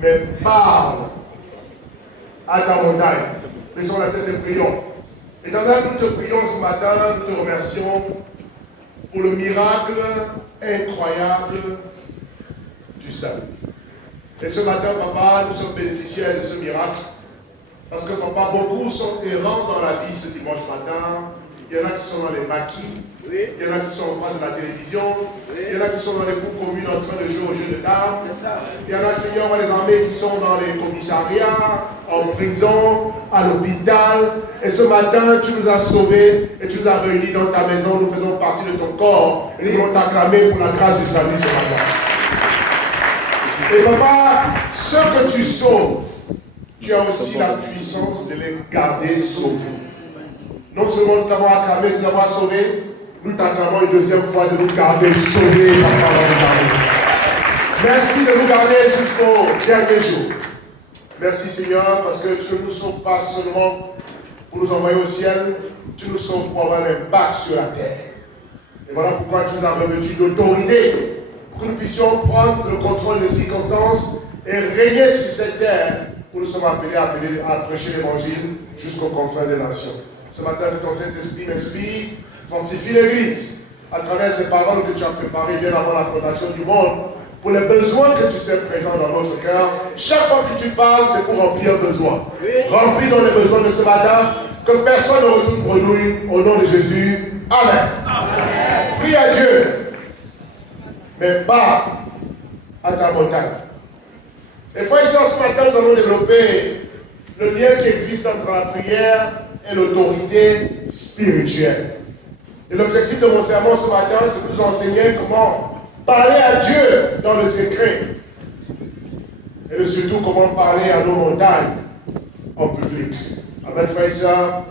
mais parle à ta montagne. Laissons la tête et prions. Éternel, nous te prions ce matin, nous te remercions pour le miracle incroyable du salut. Et ce matin, Papa, nous sommes bénéficiaires de ce miracle. Parce que, Papa, beaucoup sont errants dans la vie ce dimanche matin. Il y en a qui sont dans les maquis. Oui. Il y en a qui sont en face de la télévision. Oui. Il y en a qui sont dans les cours communes en train de jouer au jeu de dames. Il y en a, Seigneur, les armées qui sont dans les commissariats, en prison, à l'hôpital. Et ce matin, tu nous as sauvés et tu nous as réunis dans ta maison. Nous faisons partie de ton corps. Et nous voulons t'acclamer pour la grâce du salut ce matin. Et Papa, ceux que tu sauves, tu as aussi la puissance de les garder sauvés. Non seulement nous t'avons acclamé de nous avoir sauvés, nous t'acclamons une deuxième fois de nous garder sauvés, Papa. Merci de nous garder jusqu'au dernier jour. Merci Seigneur, parce que tu ne nous sauves pas seulement pour nous envoyer au ciel, tu nous sauves pour avoir un impact sur la terre. Et voilà pourquoi tu nous as revêtus d'autorité, pour que nous puissions prendre le contrôle des circonstances et régner sur cette terre où nous sommes appelés à prêcher l'évangile jusqu'aux confins des nations. Ce matin, que ton Saint-Esprit m'inspire, fortifie l'Église à travers ces paroles que tu as préparées bien avant la fondation du monde, pour les besoins que tu sais présents dans notre cœur. Chaque fois que tu parles, c'est pour remplir un besoin. Remplis dans les besoins de ce matin, que personne ne retourne bredouille, au nom de Jésus. Amen. Amen. Prie à Dieu, mais pas à ta montagne. Et frères et sœurs, ce matin, nous allons développer le lien qui existe entre la prière et l'autorité spirituelle. Et l'objectif de mon sermon ce matin, c'est de vous enseigner comment parler à Dieu dans le secret. Et surtout, comment parler à nos montagnes en public. Amen, frères et sœurs.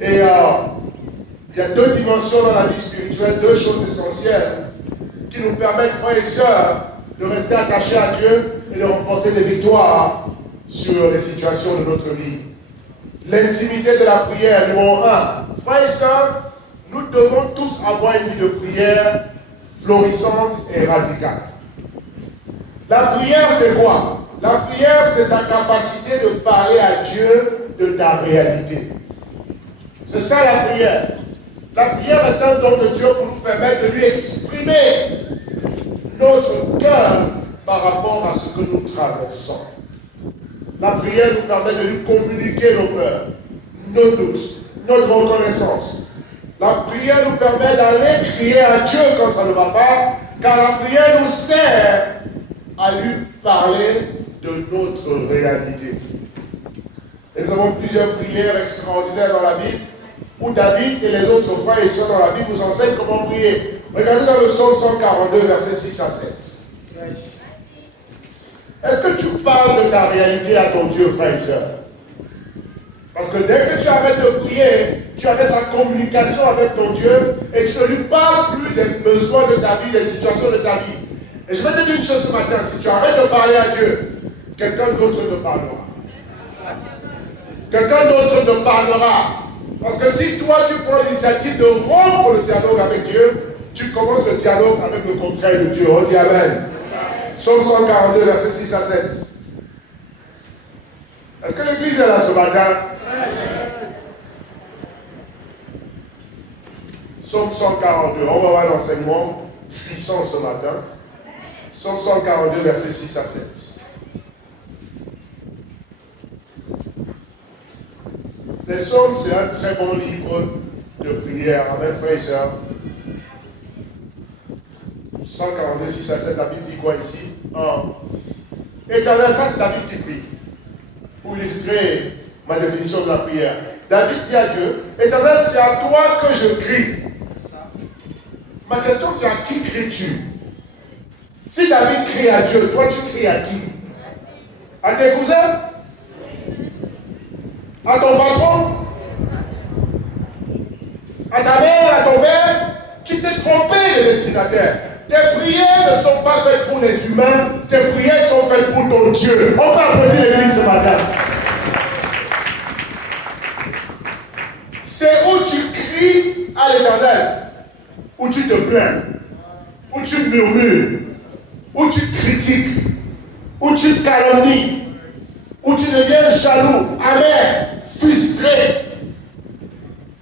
Et il y a deux dimensions dans la vie spirituelle, deux choses essentielles qui nous permettent, frères et sœurs, de rester attachés à Dieu et de remporter des victoires sur les situations de notre vie. L'intimité de la prière, numéro 1. Frères et sœurs, nous devons tous avoir une vie de prière florissante et radicale. La prière, c'est quoi? La prière, c'est ta capacité de parler à Dieu de ta réalité. C'est ça la prière. La prière est un don de Dieu pour nous permettre de lui exprimer notre cœur par rapport à ce que nous traversons. La prière nous permet de lui communiquer nos peurs, nos doutes, notre reconnaissance. La prière nous permet d'aller crier à Dieu quand ça ne va pas, car la prière nous sert à lui parler de notre réalité. Et nous avons plusieurs prières extraordinaires dans la Bible, où David et les autres frères et sœurs dans la Bible nous enseignent comment prier. Regardez dans le psaume 142, versets 6 à 7. Est-ce que tu parles de ta réalité à ton Dieu, frère et sœur? Parce que dès que tu arrêtes de prier, tu arrêtes la communication avec ton Dieu et tu ne lui parles plus des besoins de ta vie, des situations de ta vie. Et je vais te dire une chose ce matin, si tu arrêtes de parler à Dieu, quelqu'un d'autre te parlera. Quelqu'un d'autre te parlera. Parce que si toi tu prends l'initiative de rompre le dialogue avec Dieu, tu commences le dialogue avec le contraire de Dieu. On dit Amen. Psaume 142, versets 6 à 7. Est-ce que l'église est là ce matin? Psaume 142, on va voir l'enseignement puissant ce matin. Psaume 142, versets 6 à 7. Les psaumes, c'est un très bon livre de prière. Amen, frères et sœurs. 142, 6 à 7, la Bible dit quoi ici? Éternel, ça c'est David qui prie. Pour illustrer ma définition de la prière. David dit à Dieu, Éternel, c'est à toi que je crie. Ma question, c'est à qui cries-tu? Si David crie à Dieu, toi tu cries à qui? À tes cousins? À ton patron? À ta mère, à ton père? Tu t'es trompé de destinataire. Tes prières ne sont pas faites pour les humains, tes prières sont faites pour ton Dieu. On peut applaudir l'église ce matin. C'est où tu cries à l'Éternel, où tu te plains, où tu murmures, où tu critiques, où tu calomnies, où tu deviens jaloux, amer, frustré.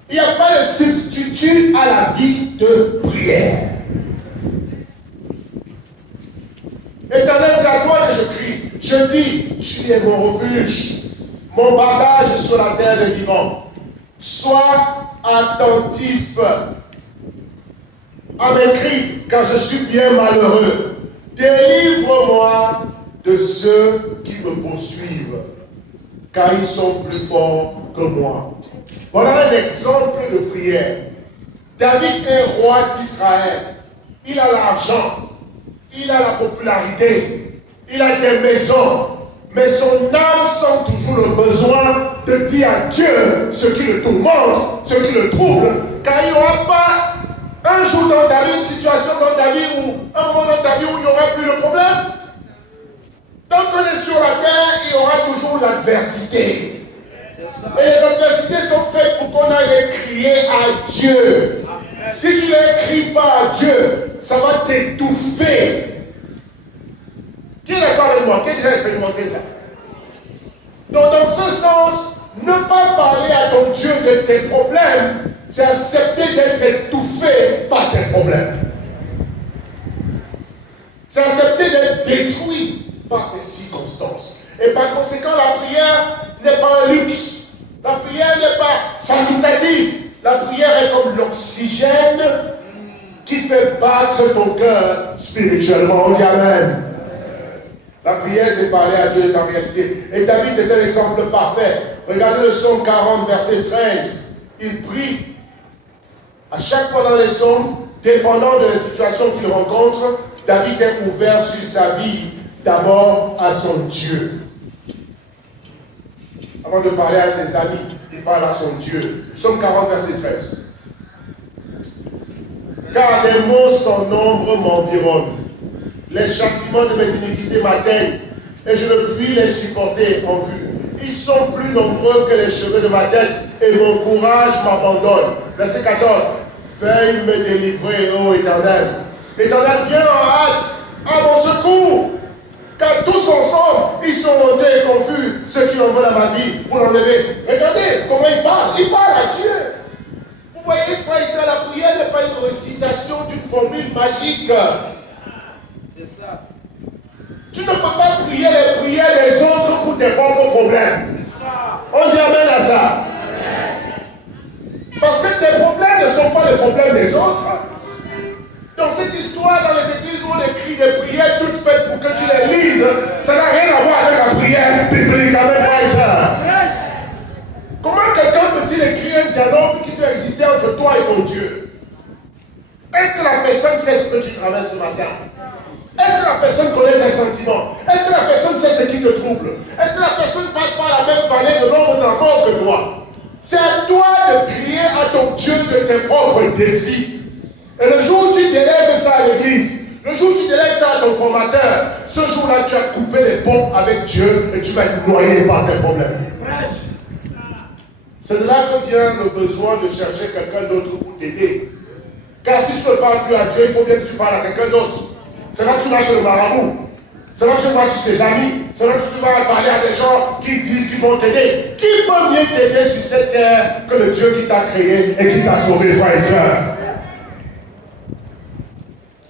Il n'y a pas de substitut à la vie de prière. Éternel, c'est à toi que je crie. Je dis, tu es mon refuge, mon bagage sur la terre des vivants. Sois attentif à mes cris, car je suis bien malheureux. Délivre-moi de ceux qui me poursuivent, car ils sont plus forts que moi. Voilà un exemple de prière. David est roi d'Israël. Il a l'argent, il a la popularité, il a des maisons, mais son âme sent toujours le besoin de dire à Dieu ce qui le tourmente, ce qui le trouble, car il n'y aura pas un jour dans ta vie, une situation dans ta vie, ou un moment dans ta vie où il n'y aura plus de problème. Tant qu'on est sur la terre, il y aura toujours l'adversité. Et les adversités sont faites pour qu'on aille crier à Dieu. Si tu ne cries pas à Dieu, ça va t'étouffer. Qui est d'accord avec moi? Qui a déjà expérimenté ça? Donc dans ce sens, ne pas parler à ton Dieu de tes problèmes, c'est accepter d'être étouffé par tes problèmes. C'est accepter d'être détruit par tes circonstances. Et par conséquent, la prière n'est pas un luxe. La prière n'est pas facultative. La prière est comme l'oxygène qui fait battre ton cœur spirituellement. On dit Amen. La prière, c'est parler à Dieu de ta réalité. Et David est un exemple parfait. Regardez le psaume 40, verset 13. Il prie. À chaque fois dans les psaumes, dépendant de la situation qu'il rencontre, David est ouvert sur sa vie, d'abord à son Dieu. Avant de parler à ses amis, il parle à son Dieu. Psaume 40, verset 13. Car des maux sans nombre m'environnent. Les châtiments de mes iniquités m'atteignent et je ne puis les supporter en vue. Ils sont plus nombreux que les cheveux de ma tête et mon courage m'abandonne. Verset 14. Veuille me délivrer, ô Éternel. Éternel, viens en hâte à mon secours. Car tous ensemble, ils sont montés et confus, ceux qui en veulent à ma vie pour l'enlever. Regardez comment il parle. Il parle à Dieu. Vous voyez, frère, ici, la prière n'est pas une récitation d'une formule magique. C'est ça. Tu ne peux pas prier les prières des autres pour tes propres problèmes. C'est ça. On dit amen à ça. Amen. Parce que tes problèmes ne sont pas les problèmes des autres. Dans cette histoire, dans les églises où on écrit des prières toutes faites pour que tu les lises, ça n'a rien à voir avec la prière biblique. Amen, frère et sœur. Comment quelqu'un peut-il écrire un dialogue qui doit exister entre toi et ton Dieu? Est-ce que la personne sait ce que tu traverses ce matin? Est-ce que la personne connaît tes sentiments? Est-ce que la personne sait ce qui te trouble? Est-ce que la personne passe par la même vallée de l'ombre de la mort que toi? C'est à toi de crier à ton Dieu de tes propres défis. Et le jour où tu délègues ça à l'église, le jour où tu délègues ça à ton formateur, ce jour-là tu as coupé les ponts avec Dieu et tu vas être noyé par tes problèmes. C'est de là que vient le besoin de chercher quelqu'un d'autre pour t'aider. Car si tu ne parles plus à Dieu, il faut bien que tu parles à quelqu'un d'autre. C'est là que tu vas chez le marabout. C'est là que tu vas chez tes amis. C'est là que tu vas parler à des gens qui disent qu'ils vont t'aider. Qui peut mieux t'aider sur cette terre que le Dieu qui t'a créé et qui t'a sauvé, frère et soeur?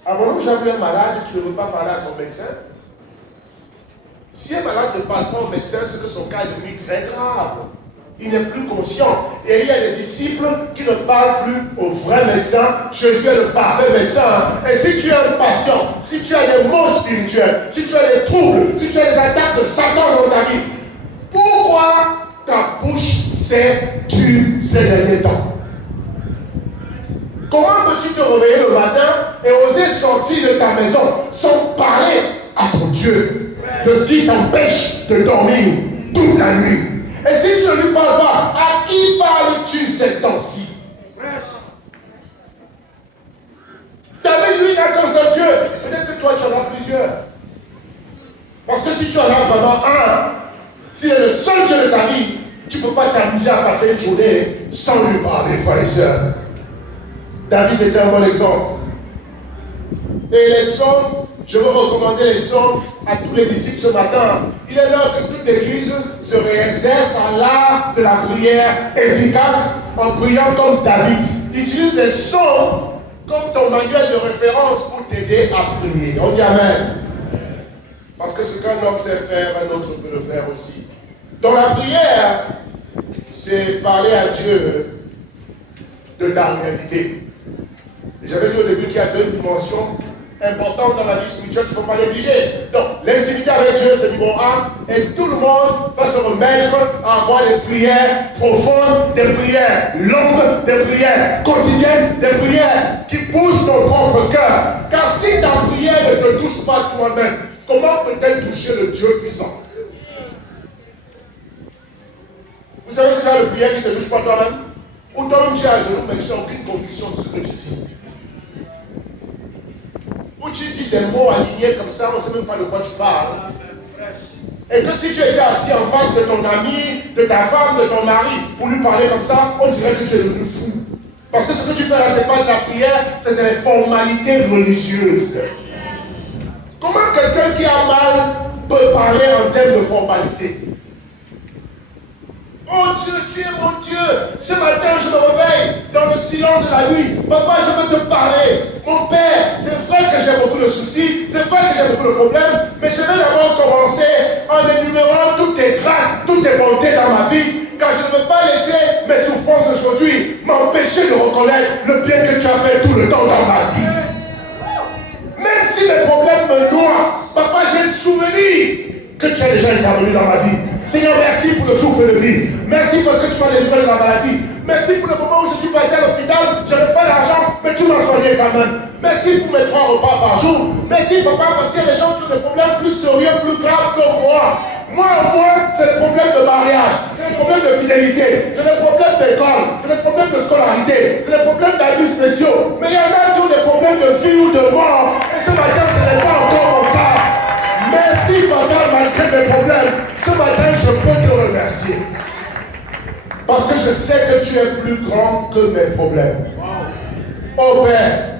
Avons-nous jamais un malade qui ne veut pas parler à son médecin? Si un malade ne parle pas au médecin, c'est que son cas est devenu très grave. Il n'est plus conscient. Et il y a des disciples qui ne parlent plus au vrai médecin. Jésus est le parfait médecin. Et si tu es un patient, si tu as des maux spirituels, si tu as des troubles, si tu as des attaques de Satan dans ta vie, pourquoi ta bouche s'est tue ces derniers temps? Comment peux-tu te réveiller le matin et oser sortir de ta maison sans parler à ton Dieu de ce qui t'empêche de dormir toute la nuit? Et si tu ne lui parles pas, à qui parles-tu ces temps-ci? David, lui, n'a qu'un seul Dieu. Peut-être que toi, tu en as plusieurs. Parce que si tu en as vraiment un, s'il est le seul Dieu de ta vie, tu ne peux pas t'amuser à passer une journée sans lui parler, frères et sœurs. David était un bon exemple. Et les psaumes, je veux recommander les psaumes à tous les disciples ce matin. Il est l'heure que toute l'Église se réexerce à l'art de la prière efficace en priant comme David. Utilise les sons comme ton manuel de référence pour t'aider à prier. On dit Amen. Parce que ce qu'un homme sait faire, un autre peut le faire aussi. Dans la prière, c'est parler à Dieu de ta réalité. J'avais dit au début qu'il y a deux dimensions importantes dans la vie spirituelle qu'il ne faut pas négliger. Donc, l'intimité avec Dieu, c'est niveau 1, et tout le monde va se remettre à avoir des prières profondes, des prières longues, des prières quotidiennes, des prières qui bougent ton propre cœur. Car si ta prière ne te touche pas toi-même, comment peut-elle toucher le Dieu puissant? Vous savez ce genre de prière qui ne te touche pas toi-même? Ou toi-même tu es à genoux, mais tu n'as aucune conviction sur ce que tu dis. Ou tu dis des mots alignés comme ça, on ne sait même pas de quoi tu parles. Et que si tu étais assis en face de ton ami, de ta femme, de ton mari, pour lui parler comme ça, on dirait que tu es devenu fou. Parce que ce que tu fais là, ce n'est pas de la prière, c'est des formalités religieuses. Comment quelqu'un qui a mal peut parler en termes de formalité? Oh Dieu, tu es mon Dieu. Ce matin, je me réveille dans le silence de la nuit. Papa, je veux te parler. Mon Père, c'est vrai que j'ai beaucoup de soucis, c'est vrai que j'ai beaucoup de problèmes, mais je vais d'abord commencer en énumérant toutes tes grâces, toutes tes bontés dans ma vie, car je ne veux pas laisser mes souffrances aujourd'hui m'empêcher de reconnaître le bien que tu as fait tout le temps dans ma vie. Même si mes problèmes me noient, papa, j'ai souvenir que tu as déjà intervenu dans ma vie. Seigneur, merci pour le souffle de vie. Merci parce que tu m'as délivré de la maladie. Merci pour le moment où je suis parti à l'hôpital, je n'avais pas d'argent, mais tu m'as soigné quand même. Merci pour mes 3 repas par jour. Merci, papa, parce qu'il y a des gens qui ont des problèmes plus sérieux, plus graves que moi. Moi, au moins, c'est des problèmes de mariage, c'est des problèmes de fidélité, c'est des problèmes d'école, c'est des problèmes de scolarité, c'est des problèmes d'abus spéciaux. Mais il y en a qui ont des problèmes de vie ou de mort. Et ce matin, ce n'est pas encore mon cas. Merci, papa, malgré mes problèmes. Ce matin, je peux te remercier. Parce que je sais que tu es plus grand que mes problèmes. Oh Père,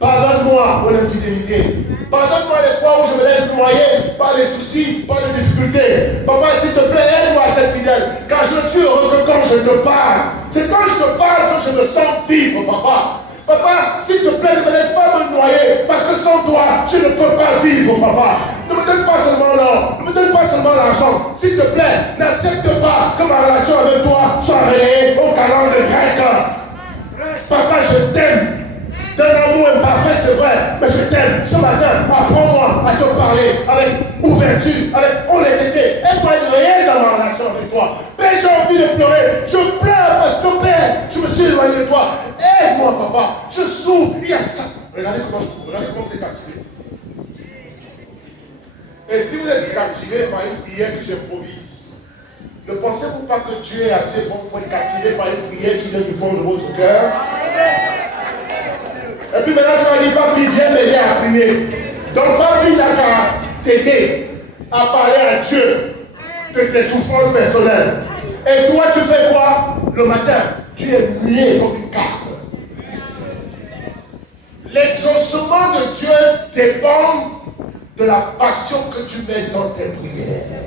pardonne-moi mon infidélité. Pardonne-moi les fois où je me laisse noyer par les soucis, par les difficultés. Papa, s'il te plaît, aide-moi à être fidèle. Car je suis heureux que quand je te parle, c'est quand je te parle que je me sens vivre, papa. Papa, s'il te plaît, ne me laisse pas me noyer, parce que sans toi, je ne peux pas vivre, papa. Ne me donne pas seulement l'or, ne me donne pas seulement l'argent. S'il te plaît, n'accepte pas que ma relation avec toi soit relayée au calendrier grec. Papa, je t'aime. D'un amour imparfait, c'est vrai, mais je t'aime. Ce matin, apprends-moi à te parler avec ouverture, avec honnêteté. Aide-moi à être réel dans ma relation avec toi. Père, j'ai envie de pleurer. Je pleure parce que, Père, je me suis éloigné de toi. Aide-moi, papa. Je souffre. Il y a ça. Regardez comment vous êtes captivé. Et si vous êtes captivé par une prière que j'improvise, ne pensez-vous pas que Dieu est assez bon pour être captivé par une prière qui vient du fond de votre cœur? Et puis maintenant tu vas dire, papi, viens m'aider à prier. Donc papi n'a qu'à t'aider à parler à Dieu de tes souffrances personnelles. Et toi tu fais quoi? Le matin, tu es muet comme une carpe. L'exaucement de Dieu dépend de la passion que tu mets dans tes prières.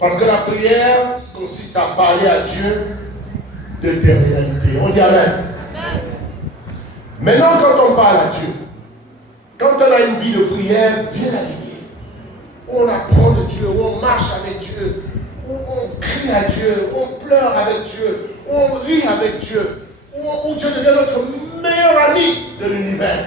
Parce que la prière consiste à parler à Dieu de tes réalités. On dit Amen. Maintenant, quand on parle à Dieu, quand on a une vie de prière bien alignée, où on apprend de Dieu, où on marche avec Dieu, où on crie à Dieu, où on pleure avec Dieu, où on rit avec Dieu, où Dieu devient notre meilleur ami de l'univers.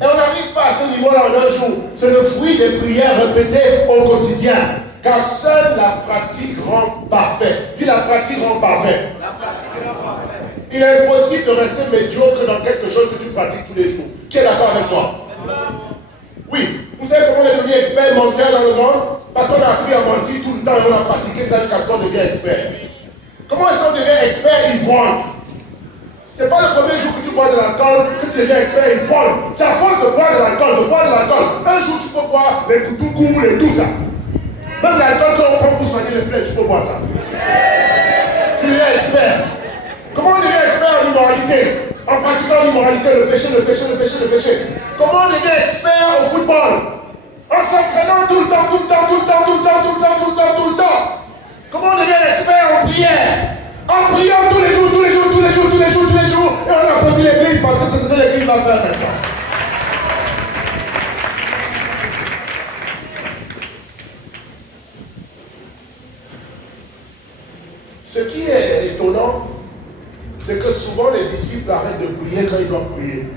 Et on n'arrive pas à ce niveau-là en un jour. C'est le fruit des prières répétées au quotidien. Car seule la pratique rend parfait. Dis, la pratique rend parfait. La pratique rend parfait. Il est impossible de rester médiocre dans quelque chose que tu pratiques tous les jours. Qui est d'accord avec moi? Oui. Vous savez comment on est devenu expert menteur dans le monde? Parce qu'on a appris à mentir tout le temps et on a pratiqué ça jusqu'à ce qu'on devienne expert. Comment est-ce qu'on devient expert ivrogne? C'est pas le premier jour que tu bois de l'alcool que tu deviens expert ivrogne. C'est à force de boire de l'alcool, Un jour tu peux boire les coups et tout ça. Même l'alcool qu'on prend pour soigner les plaies, tu peux boire ça. Tu es expert. Comment on devient expert en immoralité? En pratiquant l'immoralité, le péché. Comment on devient expert au football? En s'entraînant tout le temps, tout le temps, tout le temps, tout le temps, tout le temps, tout le temps, tout le temps. Comment on devient expert en prière? En priant tous les jours, tous les jours, tous les jours, tous les jours, tous les jours. Et on applaudit l'église parce que c'est ce que l'église va faire maintenant. Ce qui est étonnant, c'est que souvent les disciples arrêtent de prier quand ils doivent prier.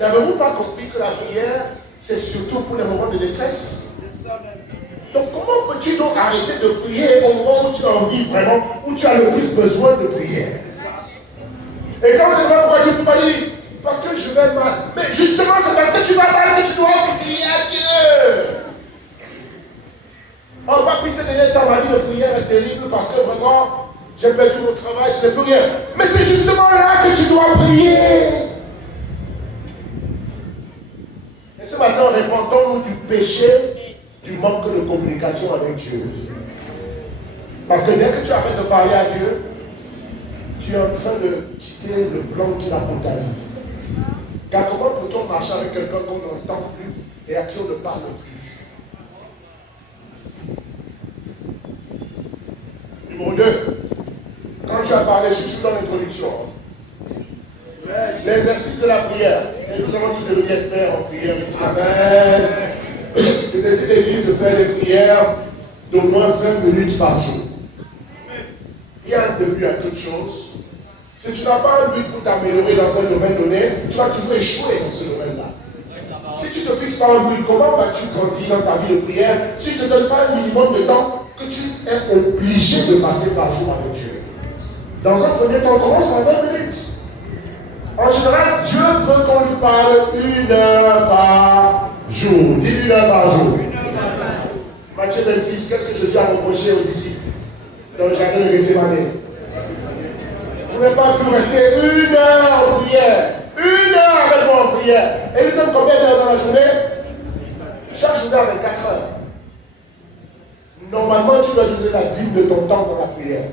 N'avez-vous pas compris que la prière, c'est surtout pour les moments de détresse? Donc comment peux-tu donc arrêter de prier au moment où tu as envie vraiment, où tu as le plus besoin de prière? Et quand tu demandes pourquoi tu ne peux pas dire, parce que je vais mal. Mais justement, c'est parce que tu vas mal que tu dois prier à Dieu. Oh, papi, ces derniers temps, ma vie de prière est terrible parce que vraiment, j'ai perdu mon travail, je n'ai plus rien. Mais c'est justement là que tu dois prier. Et ce matin, répentons-nous du péché, du manque de communication avec Dieu. Parce que dès que tu arrêtes de parler à Dieu, tu es en train de quitter le plan qu'il a pour ta vie. Car comment peut-on marcher avec quelqu'un qu'on n'entend plus et à qui on ne parle plus? Numéro 2, quand tu as parlé, surtout dans l'introduction, l'exercice de la prière, et nous avons tous des experts en prière ici. Amen. Je décide l'église de faire des prières d'au moins 20 minutes par jour. Il y a un début à toute chose. Si tu n'as pas un but pour t'améliorer dans un domaine donné, tu vas toujours échouer dans ce domaine-là. Si tu ne te fixes pas un but, comment vas-tu grandir dans ta vie de prière si tu ne te donnes pas un minimum de temps que tu es obligé de passer par jour avec Dieu? Dans un premier temps, commence par 20 minutes. En général, Dieu veut qu'on lui parle 1 heure par jour. Dis 1 heure par jour. Matthieu 26, qu'est-ce que Jésus a reproché aux disciples dans le jardin de Gethsémane? Vous n'avez pas pu rester 1 heure en prière. 1 heure avec moi en prière. Et lui donne combien d'heures dans la journée? Chaque journée avec 4 heures. Normalement, tu dois donner la dîme de ton temps dans la prière.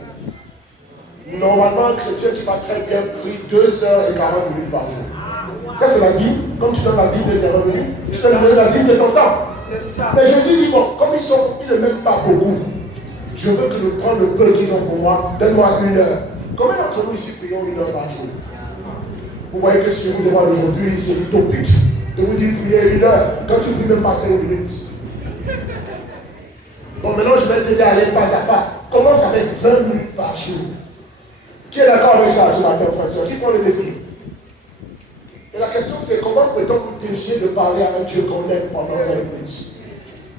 Normalement, un chrétien qui va très bien prier 2 heures et 40 minutes par jour. Ça, c'est la dîme. Comme tu donnes la dîme de tes revenus, tu dois donner la dîme de ton temps. Mais Jésus dit, bon, comme ils ne m'aiment pas beaucoup, je veux que nous prenions le peu qu'ils ont pour moi, donne-moi 1 heure. Combien d'entre nous ici prions 1 heure par jour? Vous voyez que si je vous demande aujourd'hui, c'est utopique de vous dire prier 1 heure, quand tu pries même pas 5 minutes. Bon, maintenant je vais t'aider à aller pas à pas. Commence avec 20 minutes par jour. Qui est d'accord avec ça ce matin, frère et soeur? Qui prend le défi? Et la question c'est comment peut-on nous défier de parler à un Dieu qu'on aime pendant 20 minutes?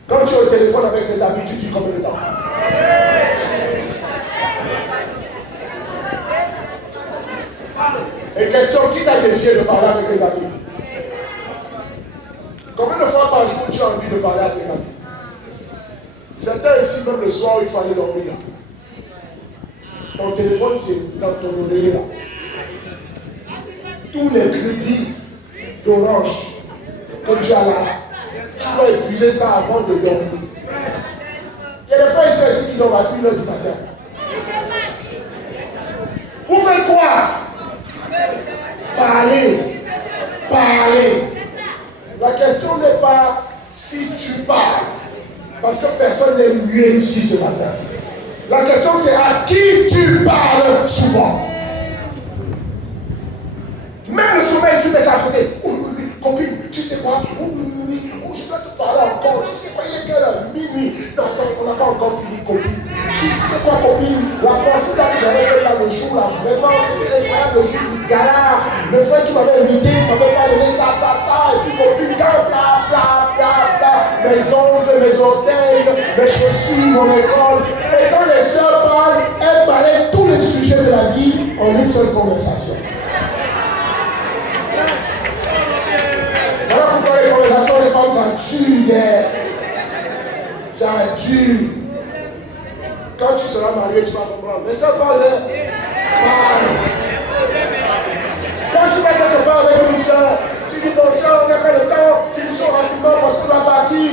Quand tu es au téléphone avec tes amis, tu dis combien de temps? Et question, qui t'a défié de parler avec tes amis? Combien de fois par jour tu as envie de parler à tes amis? Certains ici, même le soir, il faut aller dormir. Ton téléphone, c'est dans ton oreiller là. Tous les crédits d'Orange que tu as là, tu dois épuiser ça avant de dormir. Il y a des frères et sœurs ici qui dorment à 1 heure du matin. Vous faites quoi? Parler. Parler. La question n'est pas si tu parles, parce que personne n'est muet ici ce matin. La question c'est à qui tu parles souvent. Même le sommeil, tu mets ça à côté. Oui, oui, oui, copine, tu sais quoi? Oui, oui, oui, oui, je dois te parler encore. Tu sais quoi, il est quelle heure? Minuit. Non, attends, on n'a pas encore fini, copine. Tu sais quoi, copine? La conférence que j'avais fait là le jour, là, vraiment, c'était incroyable, le jour du gala. Le frère qui m'avait invité, il m'avait pas donné ça, et puis copine, quand bla, bla, bla, bla, mes ongles, mes orteils, mes chaussures, mon école. Et quand les sœurs parlent, elles balayent tous les sujets de la vie en une seule conversation. Voilà pourquoi les conversations des femmes, ça tue ça tue. Quand tu seras marié, tu vas comprendre. Mais ça parle. Quand tu vas quelque part avec une soeur, tu dis non, soeur, on n'a pas le temps, finissons rapidement parce qu'on va partir.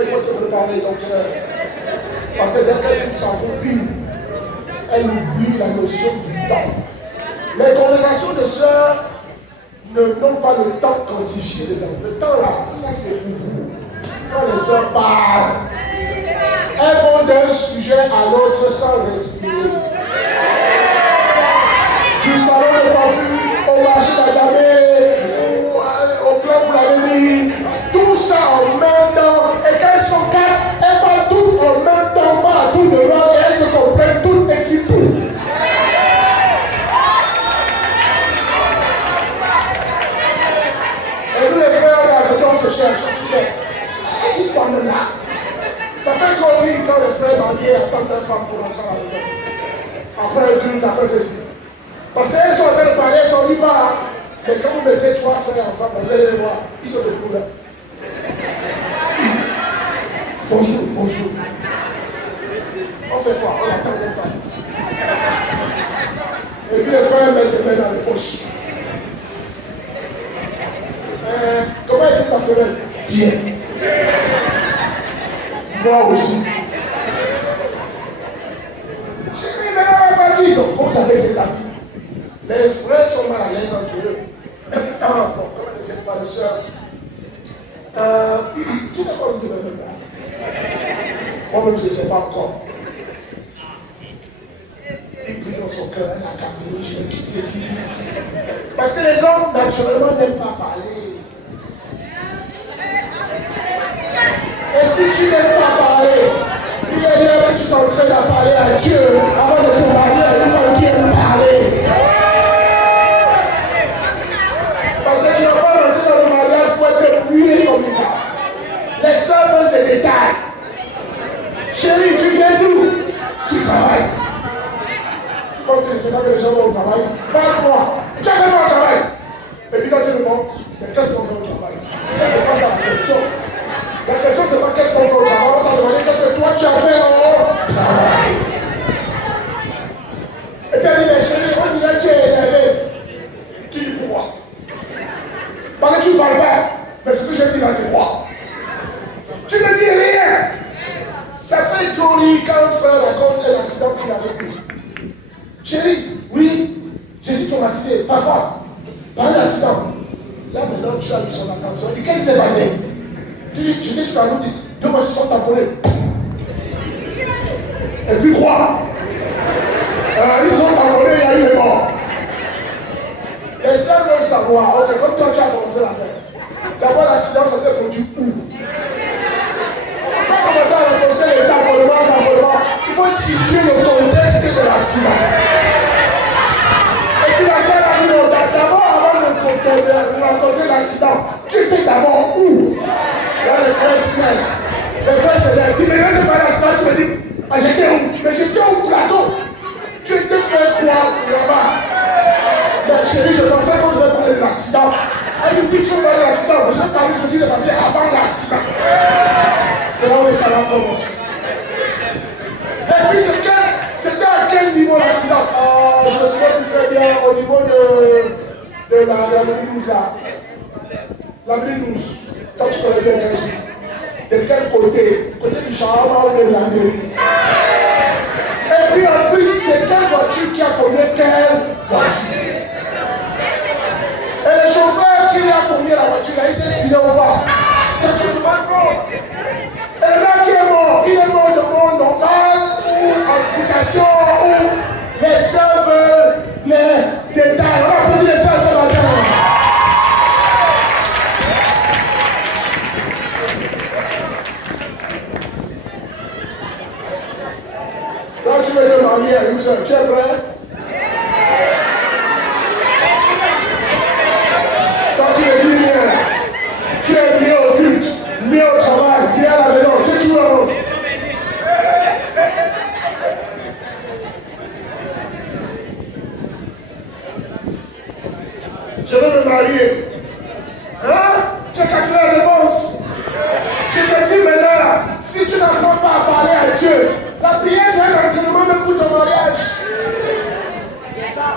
Il faut te préparer ton cœur. Parce que dès qu'elle trouve sa copine, elle oublie la notion du temps. Les conversations de sœurs n'ont pas le temps quantifié dedans. Le temps là, ça c'est pour vous. Quand les sœurs parlent, elles vont d'un sujet à l'autre sans respirer. Du salon de coiffure, au marché d'Agamé, au plan pour l'avenir, tout ça en même temps. Et quand elles sont quatre, elles parlent toutes en même temps, pas à tout de l'autre, et elles se comprennent toutes et qui tout. Et nous les frères, on est à côté, on se cherche. Et tous quand même là. Ça fait trop rire quand les frères mariés attendent leur femme pour rentrer à la maison. Après un culte, après ceci. Parce qu'elles sont en train de parler, elles sont nulle part. Mais quand vous mettez trois frères ensemble, vous allez les voir, ils se retrouvent là. Bonjour, bonjour. On fait quoi? On attend les femmes. Et puis les frères mettent les mains dans les poches. Comment est-il ta semaine? Bien. Moi aussi. J'ai dit, mais on va partir. Donc, comme ça avec les amis, les frères sont mal à l'aise entre eux. Bon, comme elles ne viennent pas les sœurs, tu sais quoi me dire même là? Moi-même, je ne sais pas encore. Il prie dans son cœur, elle a qu'à venir, je vais quitter si vite. Parce que les hommes, naturellement, n'aiment pas parler. Et si tu n'aimes pas parler, il est bien que tu t'entraînes à parler à Dieu avant de te marier à une femme qui aime parler. Parce que tu n'as pas rentré dans le mariage pour être muet comme une femme. Les sœurs veulent des détails. Chérie, tu viens d'où? Tu travailles. Tu penses que je ne sais pas que les gens vont au travail? Parle-moi. Tu as fait quoi au travail? Et puis quand tu réponds, mais qu'est-ce qu'on fait au travail? Ça, c'est pas ça la question. La question, c'est pas qu'est-ce qu'on fait au travail, on va demander qu'est-ce que toi tu as fait au travail. Et puis elle dit, mais chérie, on dirait que tu es énervé. Tu dis pourquoi? Parce que tu ne parles pas. Mais ce que je dis là, c'est quoi? Tu ne dis rien. Ça fait trop rire quand un frère raconte un accident qu'il a vécu. Chérie, oui, je suis traumatisé. Par quoi? Par un accident. Là maintenant, tu as eu son attention. Et qu'est-ce qui s'est passé? J'étais sur la route, deux voitures sont tamponnées. Et puis quoi? Ils sont tamponnés, il y a eu des morts. Les sœurs veulent savoir, ok, comme toi tu as commencé l'affaire. D'abord l'accident, ça s'est produit où? Il ne faut pas commencer à raconter les tamponnements. Il faut situer le contexte de l'accident. Et puis la sœur a dit, d'abord avant de raconter l'accident, tu étais d'abord où? Là, les frères se plaignent. Les frères se lèvent. Tu me viens de parler d'accident, tu me dis, ah, j'étais où? Mais j'étais au plateau. Tu étais fait quoi là-bas? Mais chérie, je pensais qu'on devait parler de l'accident. Elle dit, oui, tu veux parler de l'accident. Je vais parler de ce qui s'est passé avant l'accident. C'est là où les parents commencent. Et puis, c'était à quel niveau l'accident? Je me souviens plus très bien au niveau de l'avenue 12 là. L'avenue 12. Toi, tu connais bien 15 jours. De quel côté? Du côté du Charama ou de la mairie? Et puis en plus, c'est quelle voiture qui a tombé quelle voiture? Et le chauffeur qui a tombé la voiture, là, il s'est expliqué ou pas? Toi, tu ne peux pas prendre. Et le gars qui est mort, il est mort de mort normal ou amputation ou les sœurs veulent les détails. On a posé les sœurs ce matin. Quand tu veux te marier à une soeur, tu es prêt? Quand tu ne dis rien, tu es mieux au culte, mieux au travail, mieux à la maison, tu es tout le monde. Je veux me marier. Hein? Tu as calculé la réponse. Je te dis maintenant, si tu n'apprends pas à parler à Dieu, la prière c'est un entraînement même pour ton mariage. C'est ça.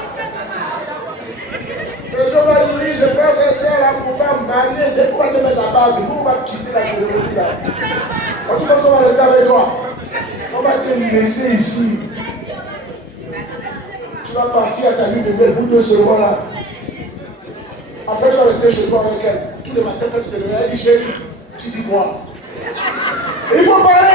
Le jour va dire, je prends cette soeur là pour faire marier. Dès qu'on va te mettre la bague, nous on va quitter la cérémonie là. Quand tu penses qu'on va rester avec toi, on va te laisser ici. Tu vas partir à ta nuit de belle, vous deux seulement là. Après, tu vas rester chez toi avec elle. Tous les matins, quand tu te réveilles, elle dit chérie, tu dis quoi? Il faut parler!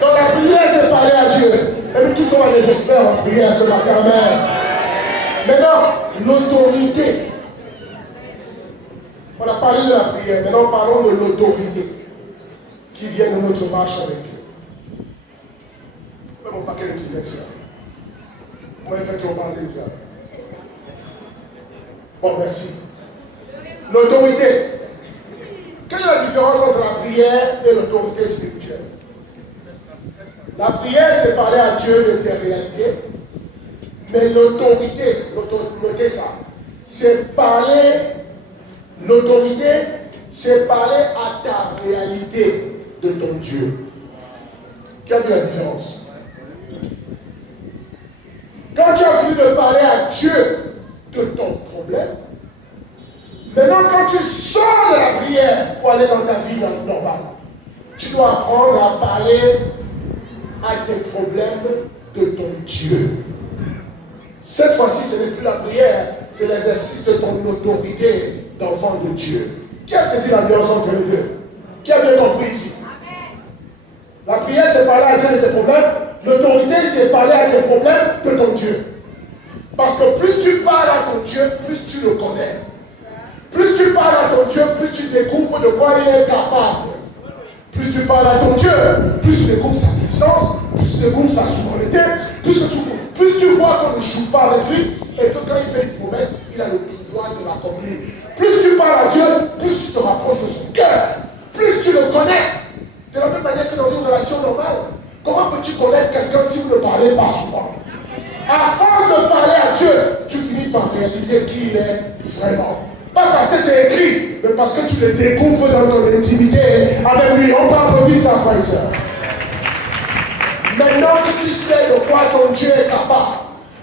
Donc la prière, c'est parler à Dieu. Et nous tous sommes des experts en prière ce matin. Amen. Maintenant, l'autorité. On a parlé de la prière. Maintenant, parlons de l'autorité qui vient de notre marche avec Dieu. Même mon paquet de Kleenex là. Moi, effectivement, on parle déjà. Bon, merci. L'autorité. Quelle est la différence entre la prière et l'autorité spirituelle? La prière, c'est parler à Dieu de tes réalités. Mais l'autorité, notez ça, c'est parler, l'autorité, c'est parler à ta réalité de ton Dieu. Qui a vu la différence? Quand tu as fini de parler à Dieu de ton problème, maintenant quand tu sors de la prière pour aller dans ta vie normale, tu dois apprendre à parler à tes problèmes de ton Dieu. Cette fois-ci, ce n'est plus la prière, c'est l'exercice de ton autorité d'enfant de Dieu. Qui a saisi l'alliance entre les deux? Qui a bien compris ici? La prière, c'est parler à Dieu de tes problèmes. L'autorité, c'est parler à tes problèmes de ton Dieu. Parce que plus tu parles à ton Dieu, plus tu le connais. Plus tu parles à ton Dieu, plus tu découvres de quoi il est capable. Plus tu parles à ton Dieu, plus tu découvres sa puissance, plus tu découvres sa souveraineté, plus tu vois qu'on ne joue pas avec lui et que quand il fait une promesse, il a le pouvoir de l'accomplir. Plus tu parles à Dieu, plus tu te rapproches de son cœur, plus tu le connais. De la même manière que dans une relation normale, comment peux-tu connaître quelqu'un si vous ne parlez pas souvent? À force de parler à Dieu, tu finis par réaliser qui il est vraiment. Pas parce que c'est écrit, mais parce que tu le découvres dans ton intimité avec lui. On peut applaudir ça, frère et soeur. Maintenant que tu sais de quoi ton Dieu est capable,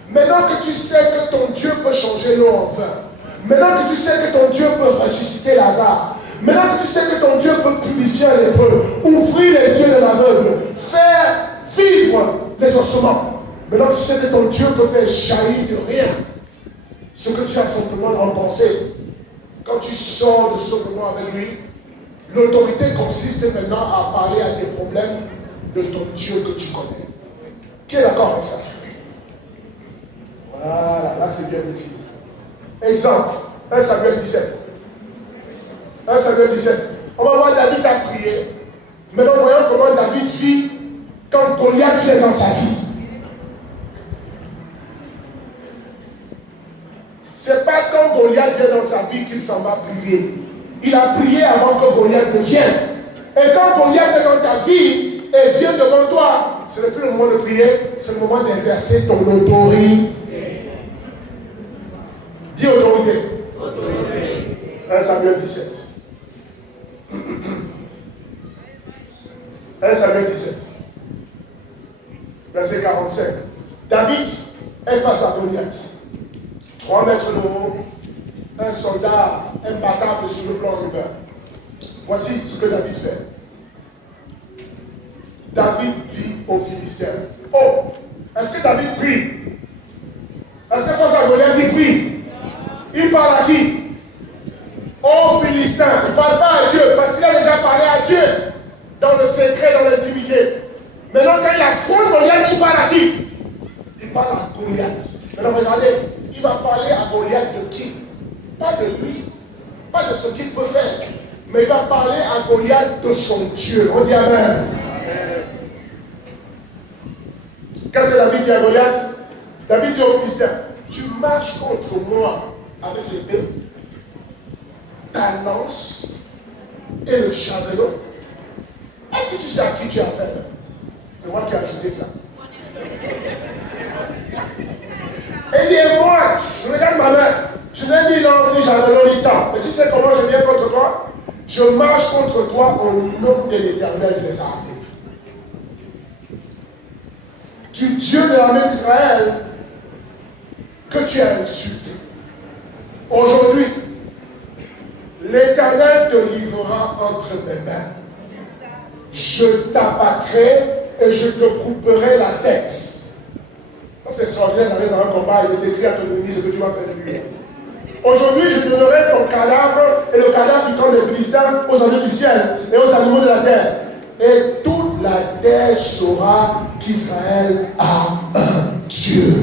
maintenant que tu sais que ton Dieu peut changer l'eau en vin, maintenant que tu sais que ton Dieu peut ressusciter Lazare, maintenant que tu sais que ton Dieu peut purifier les lépreux, ouvrir les yeux de l'aveugle, faire vivre les ossements, maintenant tu sais que ton Dieu peut faire jaillir de rien ce que tu as simplement en pensée. Quand tu sors de ce moment avec lui, l'autorité consiste maintenant à parler à tes problèmes de ton Dieu que tu connais. Qui est d'accord avec ça? Voilà, là c'est bien défini. Exemple, 1 Samuel 17. 1 Samuel 17. On va voir David a prié. Maintenant voyons comment David vit quand Goliath vient dans sa vie. C'est pas quand Goliath vient dans sa vie qu'il s'en va prier. Il a prié avant que Goliath ne vienne. Et quand Goliath est dans ta vie et vient devant toi, ce n'est plus le moment de prier, c'est le moment d'exercer ton autorité. Dis autorité. Autorité. 1 Samuel 17. 1 Samuel 17. Verset 45. David est face à Goliath. 3 mètres de haut, un soldat imbattable sur le plan urbain. Voici ce que David fait. David dit aux Philistins, oh, est-ce que David prie? Est-ce que face à Goliath il prie? Il parle à qui? Aux Philistins. Il ne parle pas à Dieu parce qu'il a déjà parlé à Dieu dans le secret, dans l'intimité. Maintenant quand il affronte Goliath, il parle à qui? Il parle à Goliath. Maintenant regardez, il va parler à Goliath de qui? Pas de lui, pas de ce qu'il peut faire, mais il va parler à Goliath de son Dieu. On dit Amen. Qu'est-ce que David dit à Goliath? David dit aux Philistins, tu marches contre moi avec l'épée, ta lance et le javelot. Est-ce que tu sais à qui tu as affaire? C'est moi qui ai ajouté ça. Et dit, moi, je regarde ma main, je n'ai ni lance ni javelot ni temps. Mais tu sais comment je viens contre toi? Je marche contre toi au nom de l'Éternel des armées. Du Dieu de l'armée d'Israël que tu as insulté. Aujourd'hui, l'Éternel te livrera entre mes mains. Je t'abattrai et je te couperai la tête. Ça, c'est extraordinaire d'aller dans un combat et de décrire à ton ennemi ce que tu vas faire de lui. Aujourd'hui, je donnerai ton cadavre et le cadavre du camp des Philistins aux anges du ciel et aux animaux de la terre. Et toute la terre saura qu'Israël a un Dieu.